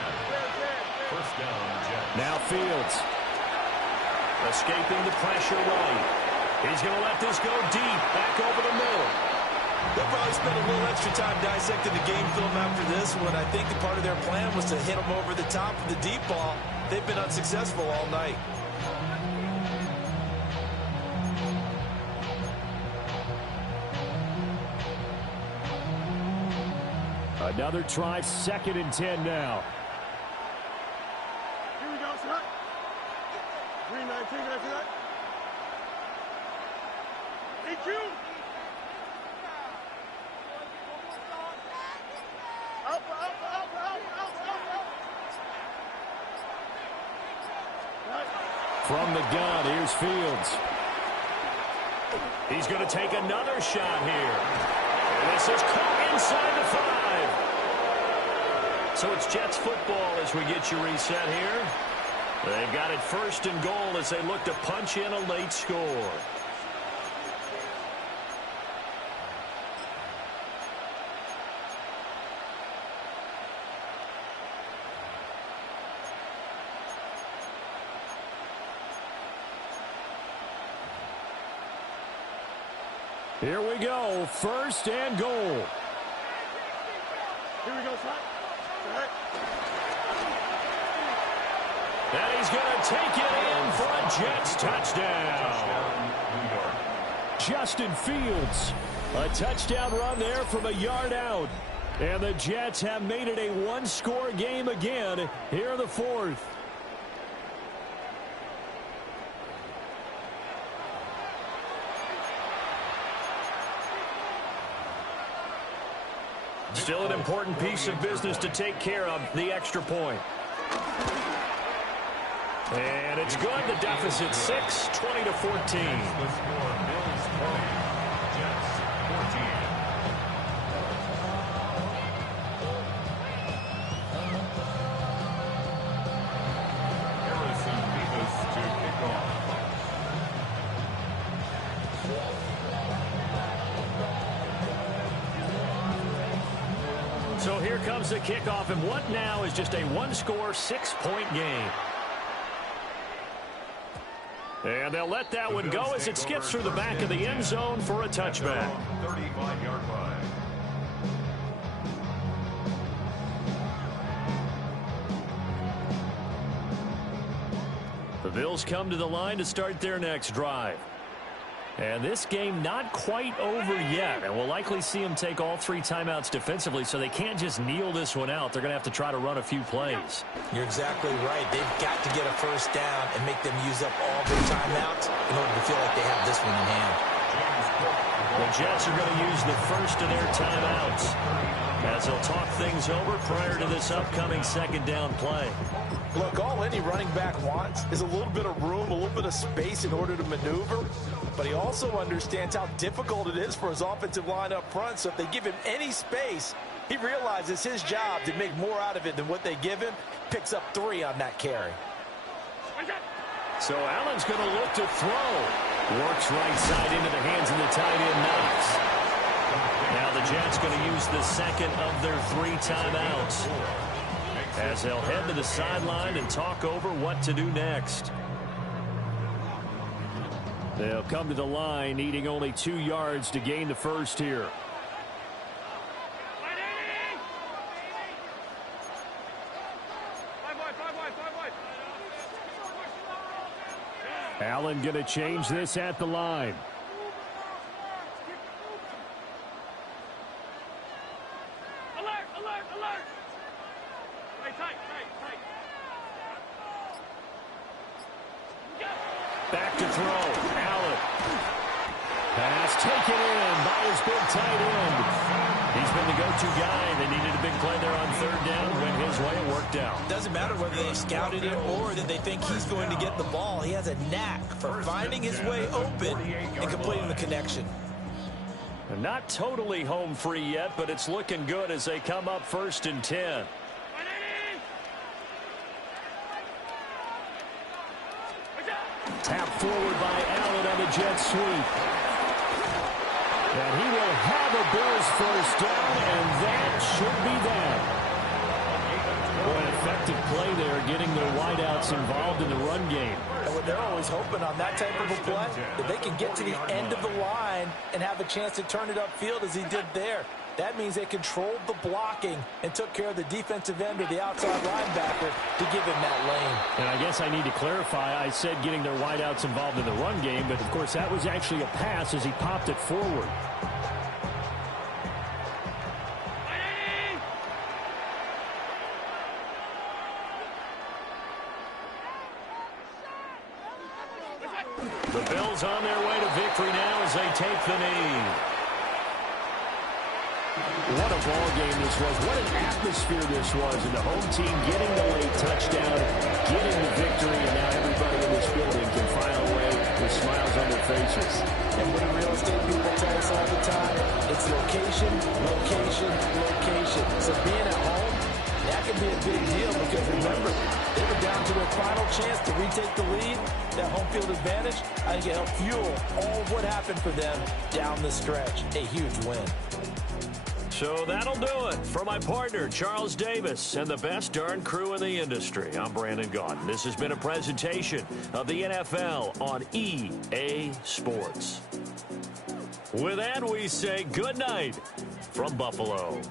First down, Jets. Now Fields. Escaping the pressure right. He's going to let this go deep, back over the middle. They'll probably spend a little extra time dissecting the game film after this one. I think the part of their plan was to hit them over the top of the deep ball. They've been unsuccessful all night. Another try, 2nd and 10 now. Here we go, son. 319, can I see that? Thank you. Up. From the gun, here's Fields. He's going to take another shot here. And this is caught inside the 5. So it's Jets football as we get you reset here. They've got it 1st and goal as they look to punch in a late score. Here we go, 1st and goal. Here we go, son. And he's going to take it in for a Jets touchdown. Justin Fields, a touchdown run there from a yard out. And the Jets have made it a one-score game again here in the 4th. Still an important piece of business to take care of, the extra point. And it's good. The deficit 6, 20-14. The score, Bills 20, Jets 14. Harrison Davis to kick off. So here comes the kickoff, and what now is just a one-score, 6-point game. And they'll let that one go as it skips through the back of the end zone for a touchback. 35-yard line. The Bills come to the line to start their next drive. And this game not quite over yet, and we'll likely see them take all 3 timeouts defensively, so they can't just kneel this one out. They're going to have to try to run a few plays. You're exactly right. They've got to get a first down and make them use up all their timeouts in order to feel like they have this one in hand. The Jets are going to use the first of their timeouts as they'll talk things over prior to this upcoming 2nd down play. Look, all any running back wants is a little bit of room, a little bit of space in order to maneuver. But he also understands how difficult it is for his offensive line up front. So if they give him any space, he realizes his job to make more out of it than what they give him. Picks up 3 on that carry. So Allen's going to look to throw. Works right side into the hands of the tight end Knox. Now the Jets going to use the 2nd of their 3 timeouts as they'll head to the sideline and talk over what to do next. They'll come to the line, needing only 2 yards to gain the first here. Allen going to change this at the line. back to throw. Allen. Pass taken in by his big tight end. He's been the go-to guy. They needed a big play there on third down. Went his way. It worked out. Doesn't matter whether they scouted it or that they think he's going to get the ball. He has a knack for finding his way open and completing the connection. They're not totally home free yet, but it's looking good as they come up 1st and 10. Tap forward by Allen on the jet sweep. And he will have a Bills first down, and that should be that. Boy, an effective play there, getting their wideouts involved in the run game. And what they're always hoping on that type of a play, that they can get to the end of the line and have a chance to turn it upfield as he did there. That means they controlled the blocking and took care of the defensive end or the outside linebacker to give him that lane. And I guess I need to clarify, I said getting their wideouts involved in the run game, but of course that was actually a pass as he popped it forward. The Bills on their way to victory now as they take the knee. What a ball game this was. What an atmosphere this was. And the home team getting the late touchdown, getting the victory, and now everybody in this building can file away with smiles on their faces. And what do real estate people tell us all the time? It's location, location, location. So being at home, that can be a big deal because remember, they were down to their final chance to retake the lead. That home field advantage, I think it helped fuel all of what happened for them down the stretch. A huge win. So that'll do it for my partner, Charles Davis, and the best darn crew in the industry. I'm Brandon Gaudin. This has been a presentation of the NFL on EA Sports. With that, we say good night from Buffalo.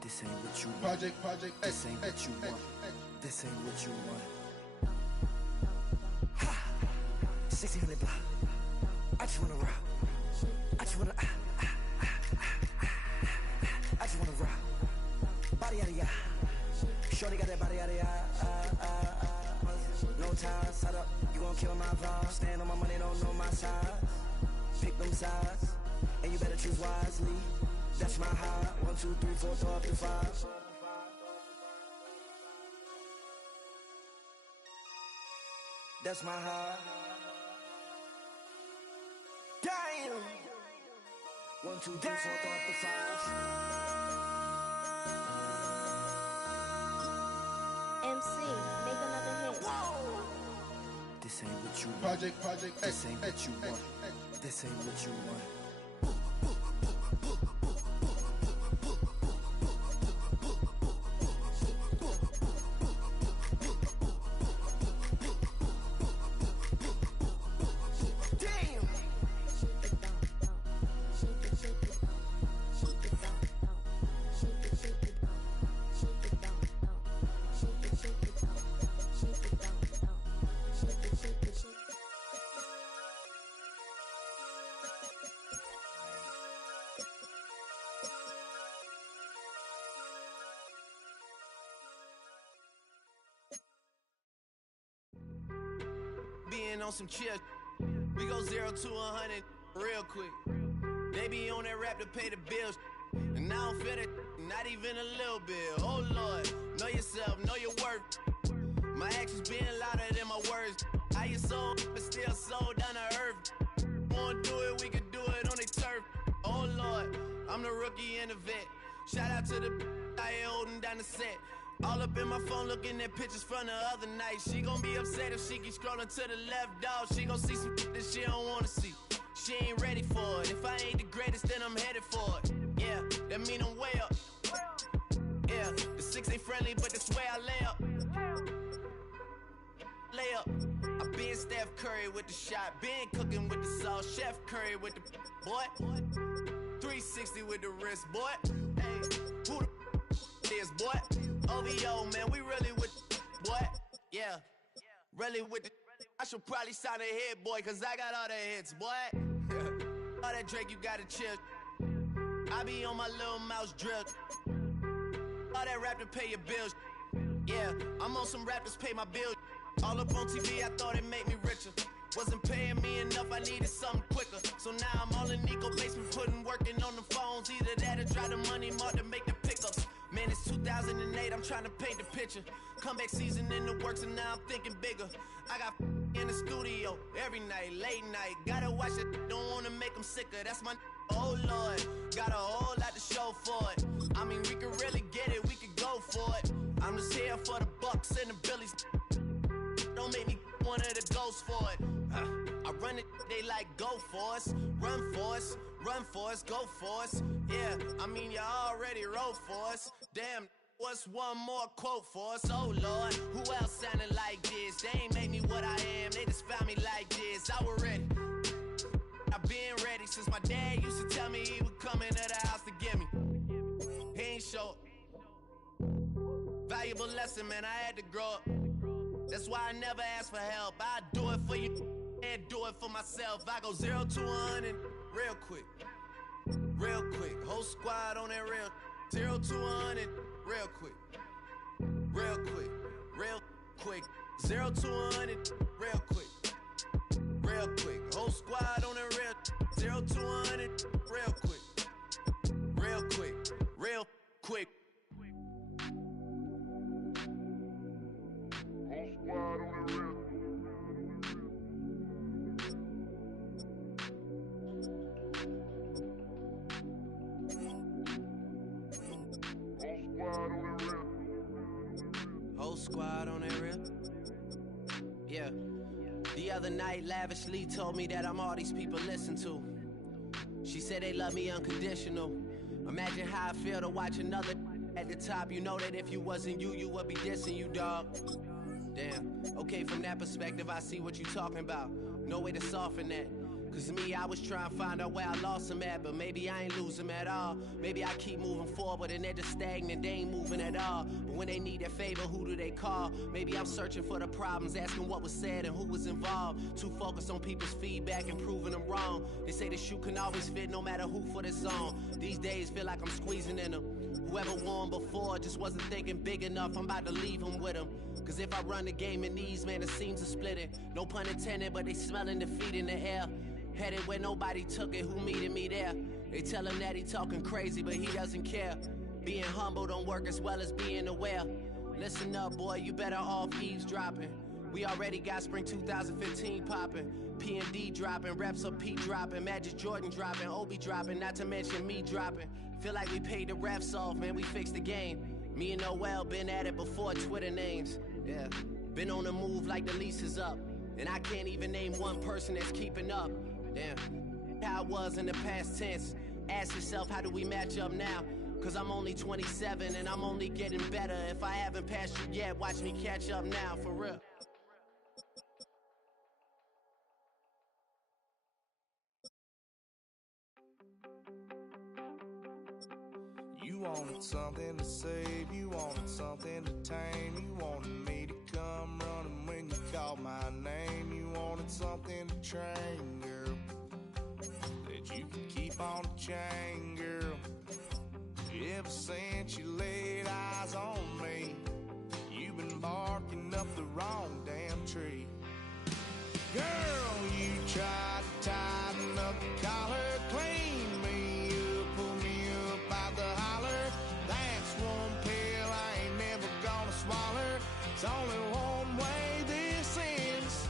This ain't what you want. Project. This ain't what you want. This ain't what you want. Ha! 1600 block. I just wanna rock. I just wanna. I just wanna rock. Body out of ya. Shorty got that body out of ya. No time, set up. You gon' kill my vibe. Stand on my money, don't know my size. Pick them sides, and you better choose wisely. That's my high. 1, 2, 3, 4, 4 up to 5. That's my high. Damn. 1, 2, 3, 4 up to 5. MC, make another hit. Whoa. This ain't what you want. Project. This ain't what you want. This ain't what you want. On some chill, we go 0 to 100 real quick. They be on that rap to pay the bills, and I don't feel it, not even a little bit. Oh Lord, know yourself, know your worth. My actions being louder than my words. How you sold, but still sold down to earth. Wanna do it, we can do it on the turf. Oh Lord, I'm the rookie and the vet. Shout out to the I ain't holding down the set. All up in my phone looking at pictures from the other night. She gon' be upset if she keep scrolling to the left, dog. She gon' see some that she don't wanna see. She ain't ready for it. If I ain't the greatest, then I'm headed for it. Yeah, that mean I'm way up. Yeah, the 6 ain't friendly, but that's where I lay up. Lay up. I been Steph Curry with the shot. Been cooking with the sauce. Chef Curry with the boy. 360 with the wrist, boy. Hey, who the is, boy? OVO, man, we really with the boy. Yeah, really with the. I should probably sign a hit, boy, cause I got all the hits, boy. All that Drake, you gotta chill. I be on my little mouse drip. All that rap to pay your bills. Yeah, I'm on some rappers pay my bills. All up on TV, I thought it made me richer. Wasn't paying me enough, I needed something quicker. So now I'm all in Nico basement, working on the phones. Either that or try the money mark to make the pickups. Man, it's 2008, I'm trying to paint the picture. Comeback season in the works and now I'm thinking bigger. I got in the studio every night, late night. Gotta watch it, don't wanna make them sicker. That's my oh Lord, got a whole lot to show for it. I mean, we could really get it, we could go for it. I'm just here for the Bucks and the Billies. Don't make me one of the ghosts for it. I run it, they like go for us. Run for us, go for us. Yeah, I mean you already wrote for us. Damn, what's one more quote for us? Oh Lord, who else sounded like this? They ain't made me what I am, they just found me like this. I was ready, I've been ready since my dad used to tell me he would come into the house to get me. He ain't show up. Valuable lesson, man, I had to grow up. That's why I never ask for help. I do it for you and do it for myself. I go 0 to 100 real quick. Real quick. Whole squad on that real. 0 to 100 real quick. Real quick. Real quick. 0 to 100 real quick. Real quick. Whole squad on that real. 0 to 100 real quick. Real quick. Real quick. Squad on the real. Whole squad on that real. Yeah. other night lavishly told me that I'm all these people listen to. She said they love me unconditional. Imagine how I feel to watch another at the top. You know that if you wasn't you, you would be dissing you, dog. Damn. Okay, from that perspective, I see what you talking about. No way to soften that. Cause me, I was trying to find out where I lost him at, but maybe I ain't lose him at all. Maybe I keep moving forward and they're just stagnant, they ain't moving at all. But when they need their favor, who do they call? Maybe I'm searching for the problems, asking what was said and who was involved. Too focused on people's feedback and proving them wrong. They say the shoe can always fit no matter who for the song. These days feel like I'm squeezing in them. Whoever won before just wasn't thinking big enough, I'm about to leave him with them. Cause if I run the game in these, man, the seams are splitting. No pun intended, but they smelling defeat in the air. Headed where nobody took it, who meeted me there? They tell him that he talking crazy, but he doesn't care. Being humble don't work as well as being aware. Listen up, boy, you better off eavesdropping. We already got spring 2015 popping. P&D dropping, reps up P dropping, Magic Jordan dropping, Obi dropping, not to mention me dropping. Feel like we paid the refs off, man, we fixed the game. Me and Noel been at it before Twitter names. Yeah, been on the move like the lease is up. And I can't even name one person that's keeping up. Damn, how it was in the past tense. Ask yourself, how do we match up now? Cause I'm only 27 and I'm only getting better. If I haven't passed you yet, watch me catch up now, for real. You wanted something to save, you wanted something to tame. You wanted me to come running when you called my name. You wanted something to train, girl, that you could keep on the chain, girl. Ever since you laid eyes on me, you've been barking up the wrong damn tree. Girl, you tried to tighten up the collar, clean me up, pull me up by the holler. That's one pill I ain't never gonna swallow. It's only one way this ends.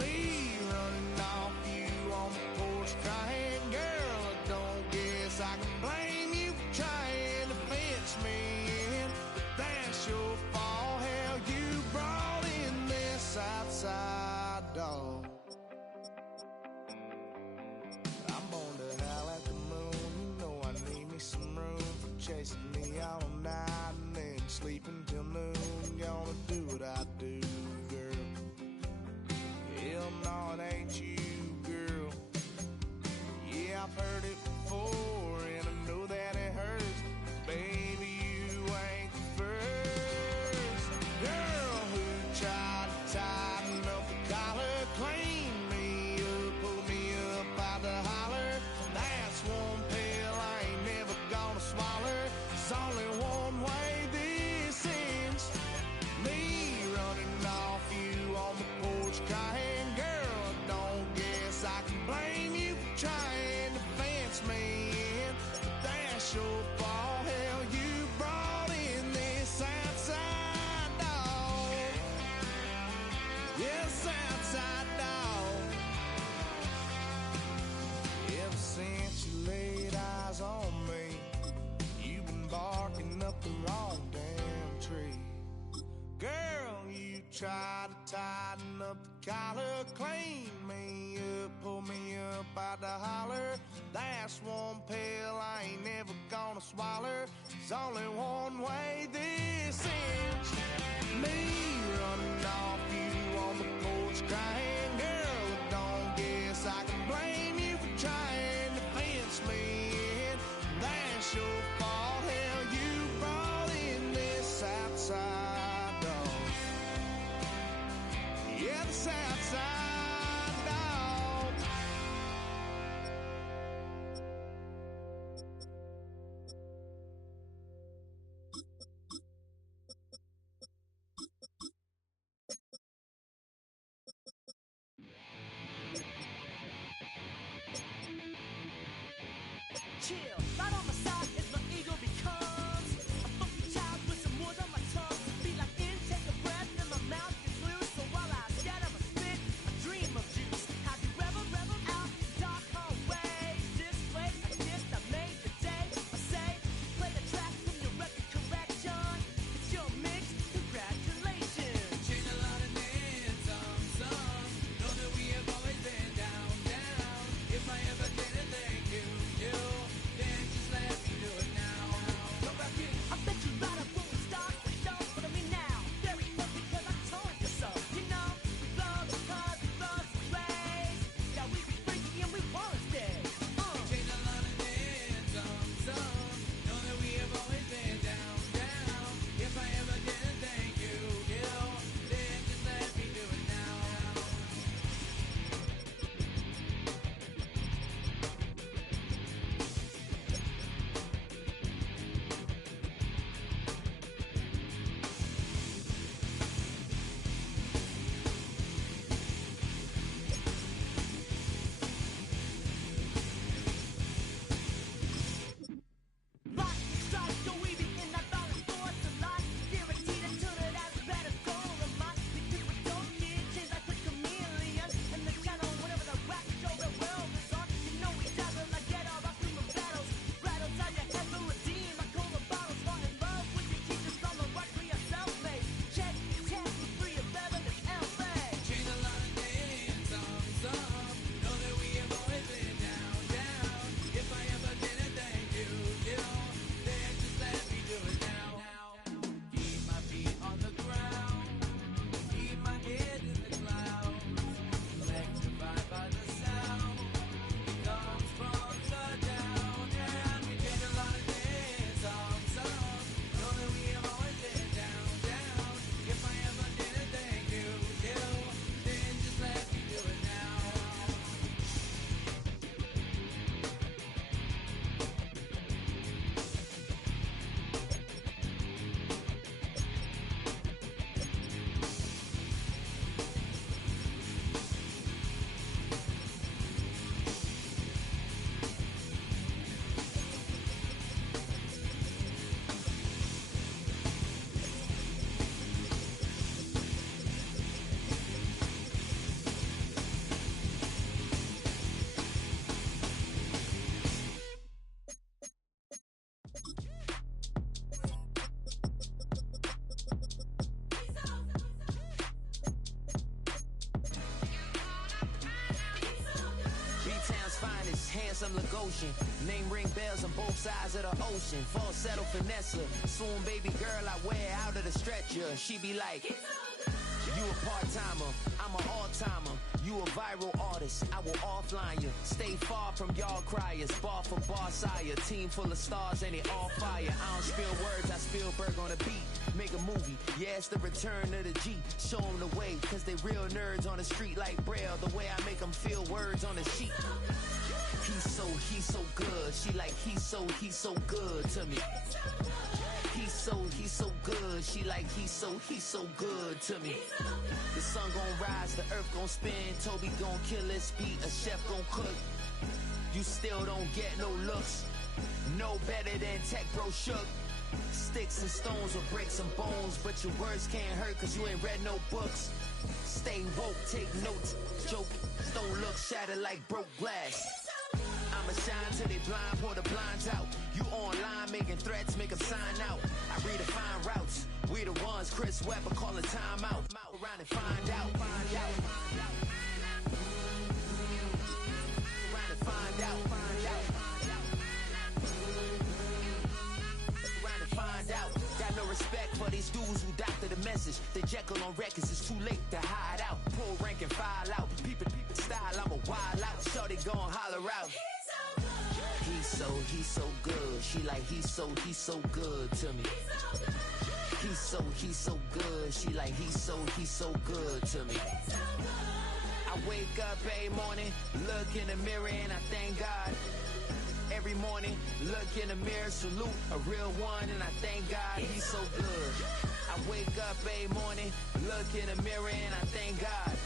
Me running off you on the porch crying. Girl, I don't guess I can blame you for trying to fence me in. But that's your fault, hell, you brought in this outside dog. I'm born to howl at the moon. You know I need me some room for chasing me all night and then sleeping till noon. Gonna do what I do, girl. Hell no, it ain't you, girl. Yeah, I've heard it before and I know that it hurts. Baby, you ain't the first girl who tried to tighten up the collar, clean me up, pull me up by the holler. That's one pill I ain't never gonna swallow. There's only one way this ends. Me running off you on the porch crying. Girl, I don't guess I can blame you for trying to fence me in. But that's your fault, hell, you brought in this outside dog. Yes, outside dog. Ever since you laid eyes on me, you've been barking up the wrong damn tree. Girl, you tried to tighten up the collar, clean me up, pull me up by the holler. That's one pill I ain't never gonna swallow. There's only one way this ends. Me running off you on the porch crying. Girl, I don't guess I can blame you for trying to fence me in. That's your fault, hell, you brought in this outside dog. Yeah, this outside dog. Chill, right on my side as my ego becomes a funky child with some wood on my tongue. Be like in, take a breath, and my mouth gets loose. So while I scatter my spit, I dream of juice. Have you ever rebel out dark hallways? This way, a gift I made today. I say, play the track from your record collection. It's your mix, congratulations. Change a lot of names, some. Know handsome Lagosian. Name ring bells on both sides of the ocean. Falsetto finesse. Soon baby girl I wear out of the stretcher. She be like, you a part-timer, I'm an all-timer. You a viral artist, I will offline you. Stay far from y'all criers, bar for bar sire. Team full of stars and it all fire. I don't spill words, I Spielberg on the beat. Make a movie, yeah, it's the return of the G. Show them the way, cause they real nerds on the street like Braille. The way I make them feel words on the sheet. He's so good. She like, he's so good to me. He's so good. She like, he's so good to me. The sun gon' rise, the earth gon' spin. Toby gon' kill this beat, a chef gon' cook. You still don't get no looks. No better than Tech Bro Shook. Sticks and stones will break some bones, but your words can't hurt cause you ain't read no books. Stay woke, take notes, joke. Don't look shattered like broke glass. I'ma shine till they blind, pour the blinds out. You online making threats, make them sign out. I redefine routes. We the ones Chris Webber call a timeout. Around and find out. Around and find out. Around and find out. Got no respect for these dudes who doctor the message. They Jekyll on records, it's too late to hide out. Pull rank and file out. Peep it style, I'm a wild out. Shorty gon' holler out. He's so good. She like, he's so good to me. He's so good. She like, he's so good to me. I wake up every morning, look in the mirror and I thank God. Every morning, look in the mirror, salute a real one and I thank God, he's so good. I wake up every morning, look in the mirror and I thank God.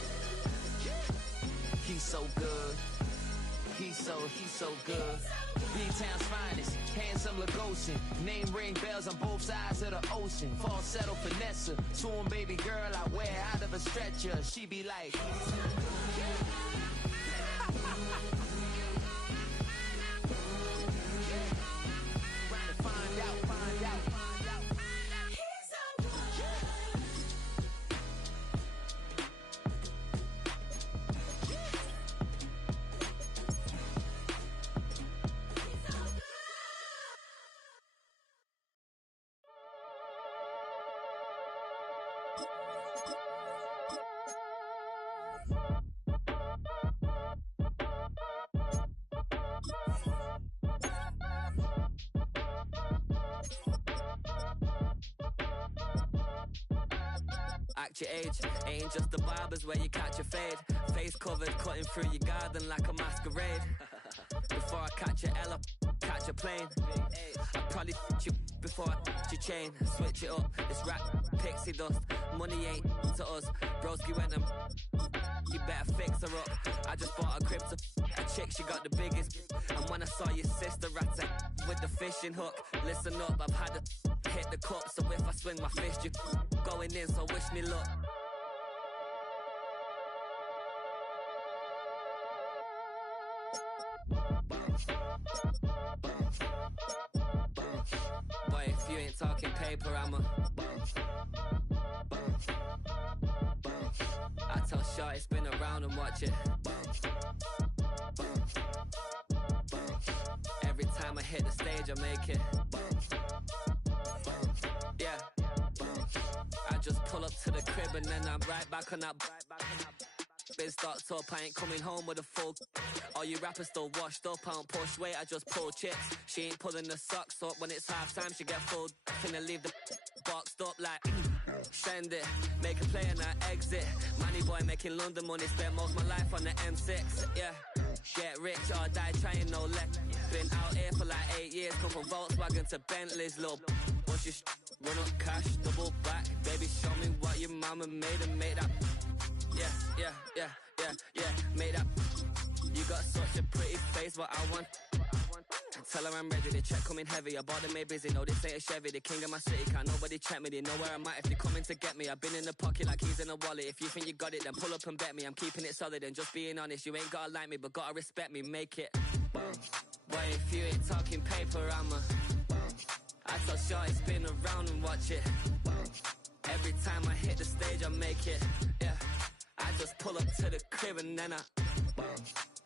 He's so good. He's so good. B-Town's finest, handsome Lagosian. Name ring bells on both sides of the ocean. Falsetto finesse. Soon baby girl I wear out of a stretcher. She be like, find out. Act your age, ain't just the barbers where you catch a fade. Face covered, cutting through your garden like a masquerade. Before I catch a L up, catch a plane. I probably you before I your chain. Switch it up, it's rap, pixie dust. Money ain't to us, broski went and you better fix her up. I just bought a crib to a chick, she got the biggest. And when I saw your sister rat with the fishing hook, listen up, I've had to hit the cup, so if I swing my fist, you going in, so wish me luck. Boy, if you ain't talking paper, I'm a I tell Shorty spin around and watch it. Every time I hit the stage, I make it. Yeah. I just pull up to the crib and then I'm right back on that. Been stocked up, I ain't coming home with a full. All you rappers still washed up, I don't push weight, I just pull chips. She ain't pulling the socks up, when it's half time she get full. Finna leave the boxed up like send it, make a play and I exit. Money boy making London money, spent most of my life on the M6. Yeah, get rich or die trying, no let. Been out here for like 8 years, come from Volkswagen to Bentley's, little. Once you run up cash, double back, baby show me what your mama made and made that. Yeah, made up. You got such a pretty face, but I want. Tell her I'm ready, the check coming heavy. I bought them made busy, no this ain't a Chevy. The king of my city, can't nobody check me. They know where I'm at if they're coming to get me. I've been in the pocket like keys in a wallet. If you think you got it, then pull up and bet me. I'm keeping it solid and just being honest. You ain't gotta like me, but gotta respect me, make it. Boy, if you ain't talking paper, I'm a I tell Shorty spin around and watch it. Every time I hit the stage, I make it. Yeah. I just pull up to the crib and then I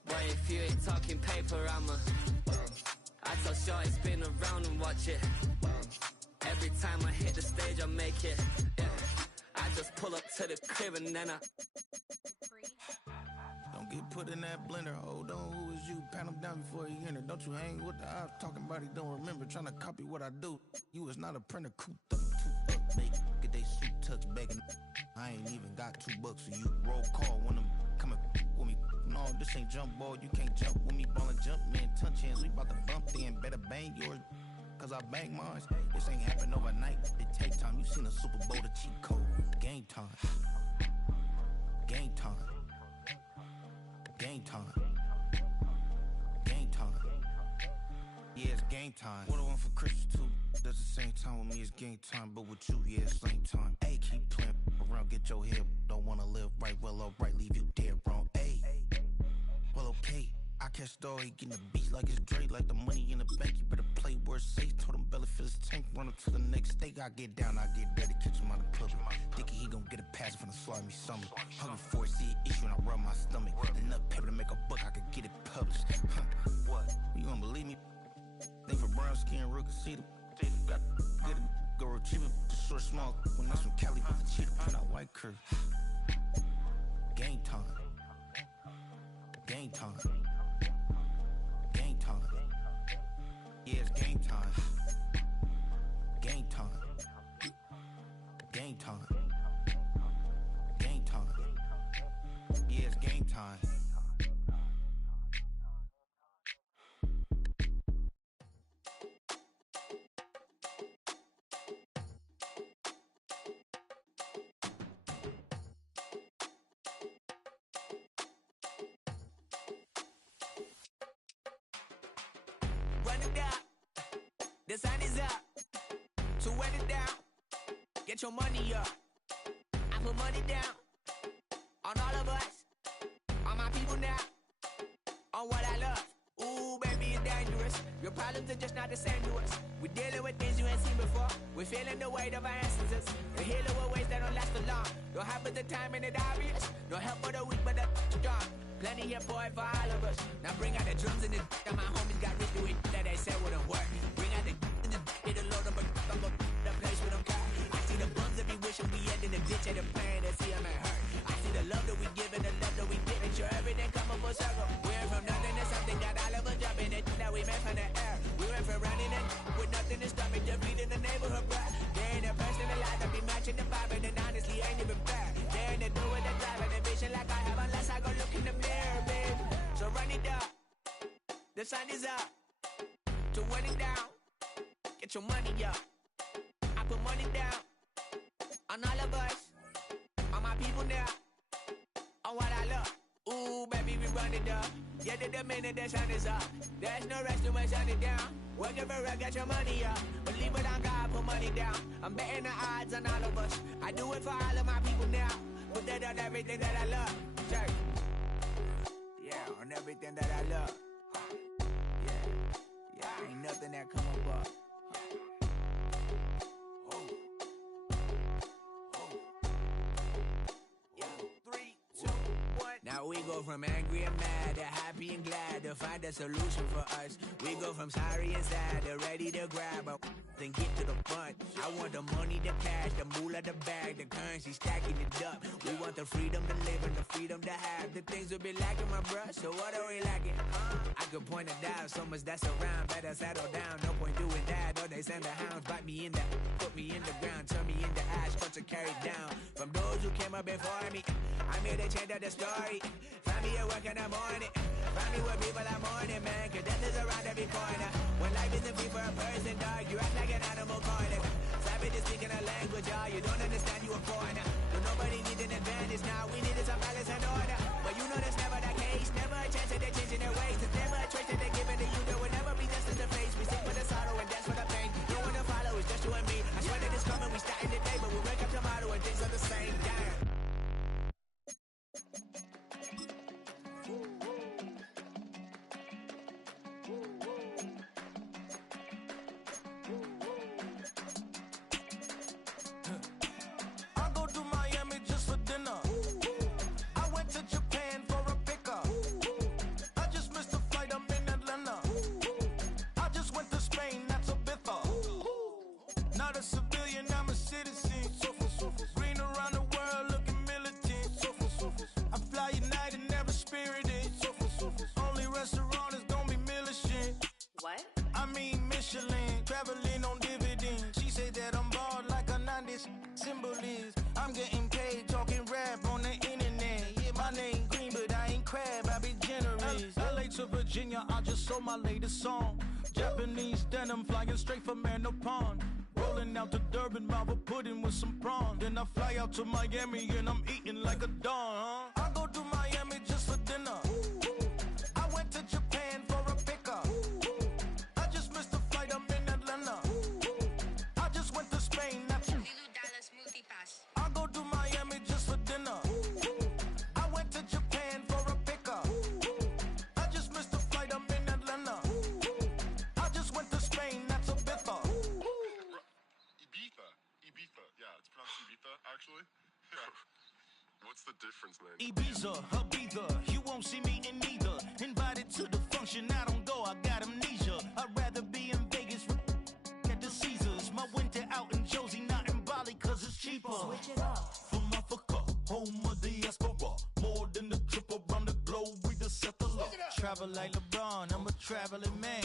Boy, if you ain't talking paper, I tell Shorty spin around and watch it. Every time I hit the stage, I make it. Yeah. I just pull up to the crib and then I... Don't get put in that blender. Hold on, who is you? Pat him down before he enter. Don't you hang with the ops talking about he don't remember. Trying to copy what I do. You is not a printer. Cooped up, too up, make get they suit tucks begging. I ain't even got $2 for you. Roll call when I'm coming with me. No, this ain't jump ball. You can't jump with me. Ballin' jump, man. Touch hands. We bout to bump then. Better bang yours. Cause I bang mine. This ain't happen overnight. It take time. You seen a Super Bowl, the cheat code. Game time. Game time. Game time. Game time. Yeah, it's game time. What I want for Christmas too. That's the same time with me, it's game time. But with you, yeah, it's same time. Hey, keep playing around, get your head. Don't wanna live right, well, alright, leave you dead wrong. Hey, well, okay. I catch the dog, he getting the beat like it's Dre, like the money in the bank. You better play where it's safe. Told him belly fill his tank, run up to the next state. I get down, I get ready, catch him on the public. Thinking he gon' get a pass from the slaughter me summer. Hungry for it, see an issue and I rub my stomach. Enough paper to make a book, I could get it published. What? You don't believe me? Think for brown skin, real can see them. Got get it, go retrieve it, just short small. When that's from Cali, with the cheetah, put out white curve. Game time. Game time. Game time. Yeah, it's game time. Game time. Game time. Game time. Yeah, it's game time. Run it down. The sun is up. So wet it down. Get your money up. I put money down on all of us. On my people now. On what I love. Ooh, baby, it's dangerous. Your problems are just not the same to us. We're dealing with things you ain't seen before. We're feeling the weight of our ancestors. We're healing with ways that don't last for long. Don't have the time and it obvious. No help for the weak, but the strong. Plenty here for it for all of us. Now bring out the drums and the and my homies got rich doing that they said wouldn't work. Bring out the and the it'll load up I'm gonna the place with them car. I see the bums that be wishing we end in the ditch and the pain that see them ain't hurt. I see the love that we give and the love that we get. Make sure everything come up full circle. We went from nothing to something, got all of us jumping it that we met from the air. We went from running it with nothing to stop it, just beating the neighborhood bruh. There ain't a person alive that be matching the vibe, and honestly ain't even fair. There ain't a do with the drive and the vision like I have unless I go look in the mirror, babe. So run it up, the sun is up. To run it down, get your money up. I put money down on all of us, on my people now, on what I love. Ooh, baby, we run it up. Yeah, the minute the sun is up. There's no rest when sun it down. Work it for real, get your money up. Believe it on God, put money down. I'm betting the odds on all of us. I do it for all of my people now. Put that on everything that I love. Check. Yeah, on everything that I love. Yeah, ain't nothing that come up. Now we go from angry and mad to happy and glad to find a solution for us. We go from sorry and sad to ready to grab up then get to the front. I want the money, the cash, the moolah, the bag, the currency, stacking it up. We want the freedom to live and the freedom to have. The things will be lacking, my bruh, so what are we lacking? I could point it out, so much that's around. Better settle down, no point doing that. Or they send the hounds, bite me in the, put me in the ground, turn me into ash, cut to carry down. From those who came up before me, I'm here to change up the story. Find me at work in the morning, find me where people are mourning, man, cause death is around every corner. When life isn't free for a person, dog, you act like an animal corner. Savage is speaking a language, y'all, you don't understand, you a foreigner. But nobody needs an advantage now, we needed some balance and order. But you know that's never the case, never a chance that they're changing their ways. There's never a choice that they're giving to you, there will never be justice to face. We sing for the sorrow and dance for the pain. You wanna follow, it's just you and me. I swear that it's coming, we starting today, but we wake up tomorrow and things are the same. Damn. I go to Miami just for dinner. I went to Japan for a picture. not a civilian, I'm a citizen. Green around the world, looking militant. I fly United, never spirited. Only restaurant is gonna be militant. What? I mean Michelin, traveling on dividends. She said that I'm bald like a 90s symbol is. I'm getting paid, talking rap on the internet. Yeah, my name green, but I ain't crab, I be generous. LA to Virginia, I just sold my latest song. Japanese denim, flying straight from Manopon. Rolling out to Durban, Marvel pudding with some prawn. Then I fly out to Miami and I'm eating like a don, I go to Miami just for dinner. I went to Japan for a pickup. I just missed the flight, I'm in Atlanta. I just went to Spain, that's I go to Miami just for dinner. I went to Japan for a pickup. I just missed the flight, I'm in Atlanta. I just went to Spain, that's a biffa. Ibiza. Yeah, it's pronounced Ibiza, actually. Yeah. What's the difference, man? Ibiza, Ibiza, you won't see me in neither. Invited to the function, I don't go, I got amnesia. I'd rather be in Vegas at the Caesars. My winter out in Josie, not in Bali, cause it's cheaper. Switch it up. From Africa, home of the diaspora. More than the trip around the globe, we the settler. Travel like LeBron, I'm a traveling man.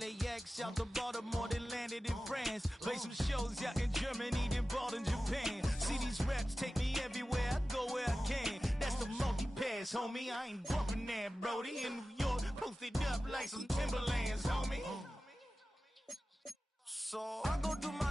LAX out to Baltimore, then landed in France. Play some shows out in Germany, then bought in Japan. See these reps take me everywhere, I go where I can. That's the multi-pass, homie, I ain't bumping that, Brody. In New York, posted up like some Timberlands, homie. So I go to my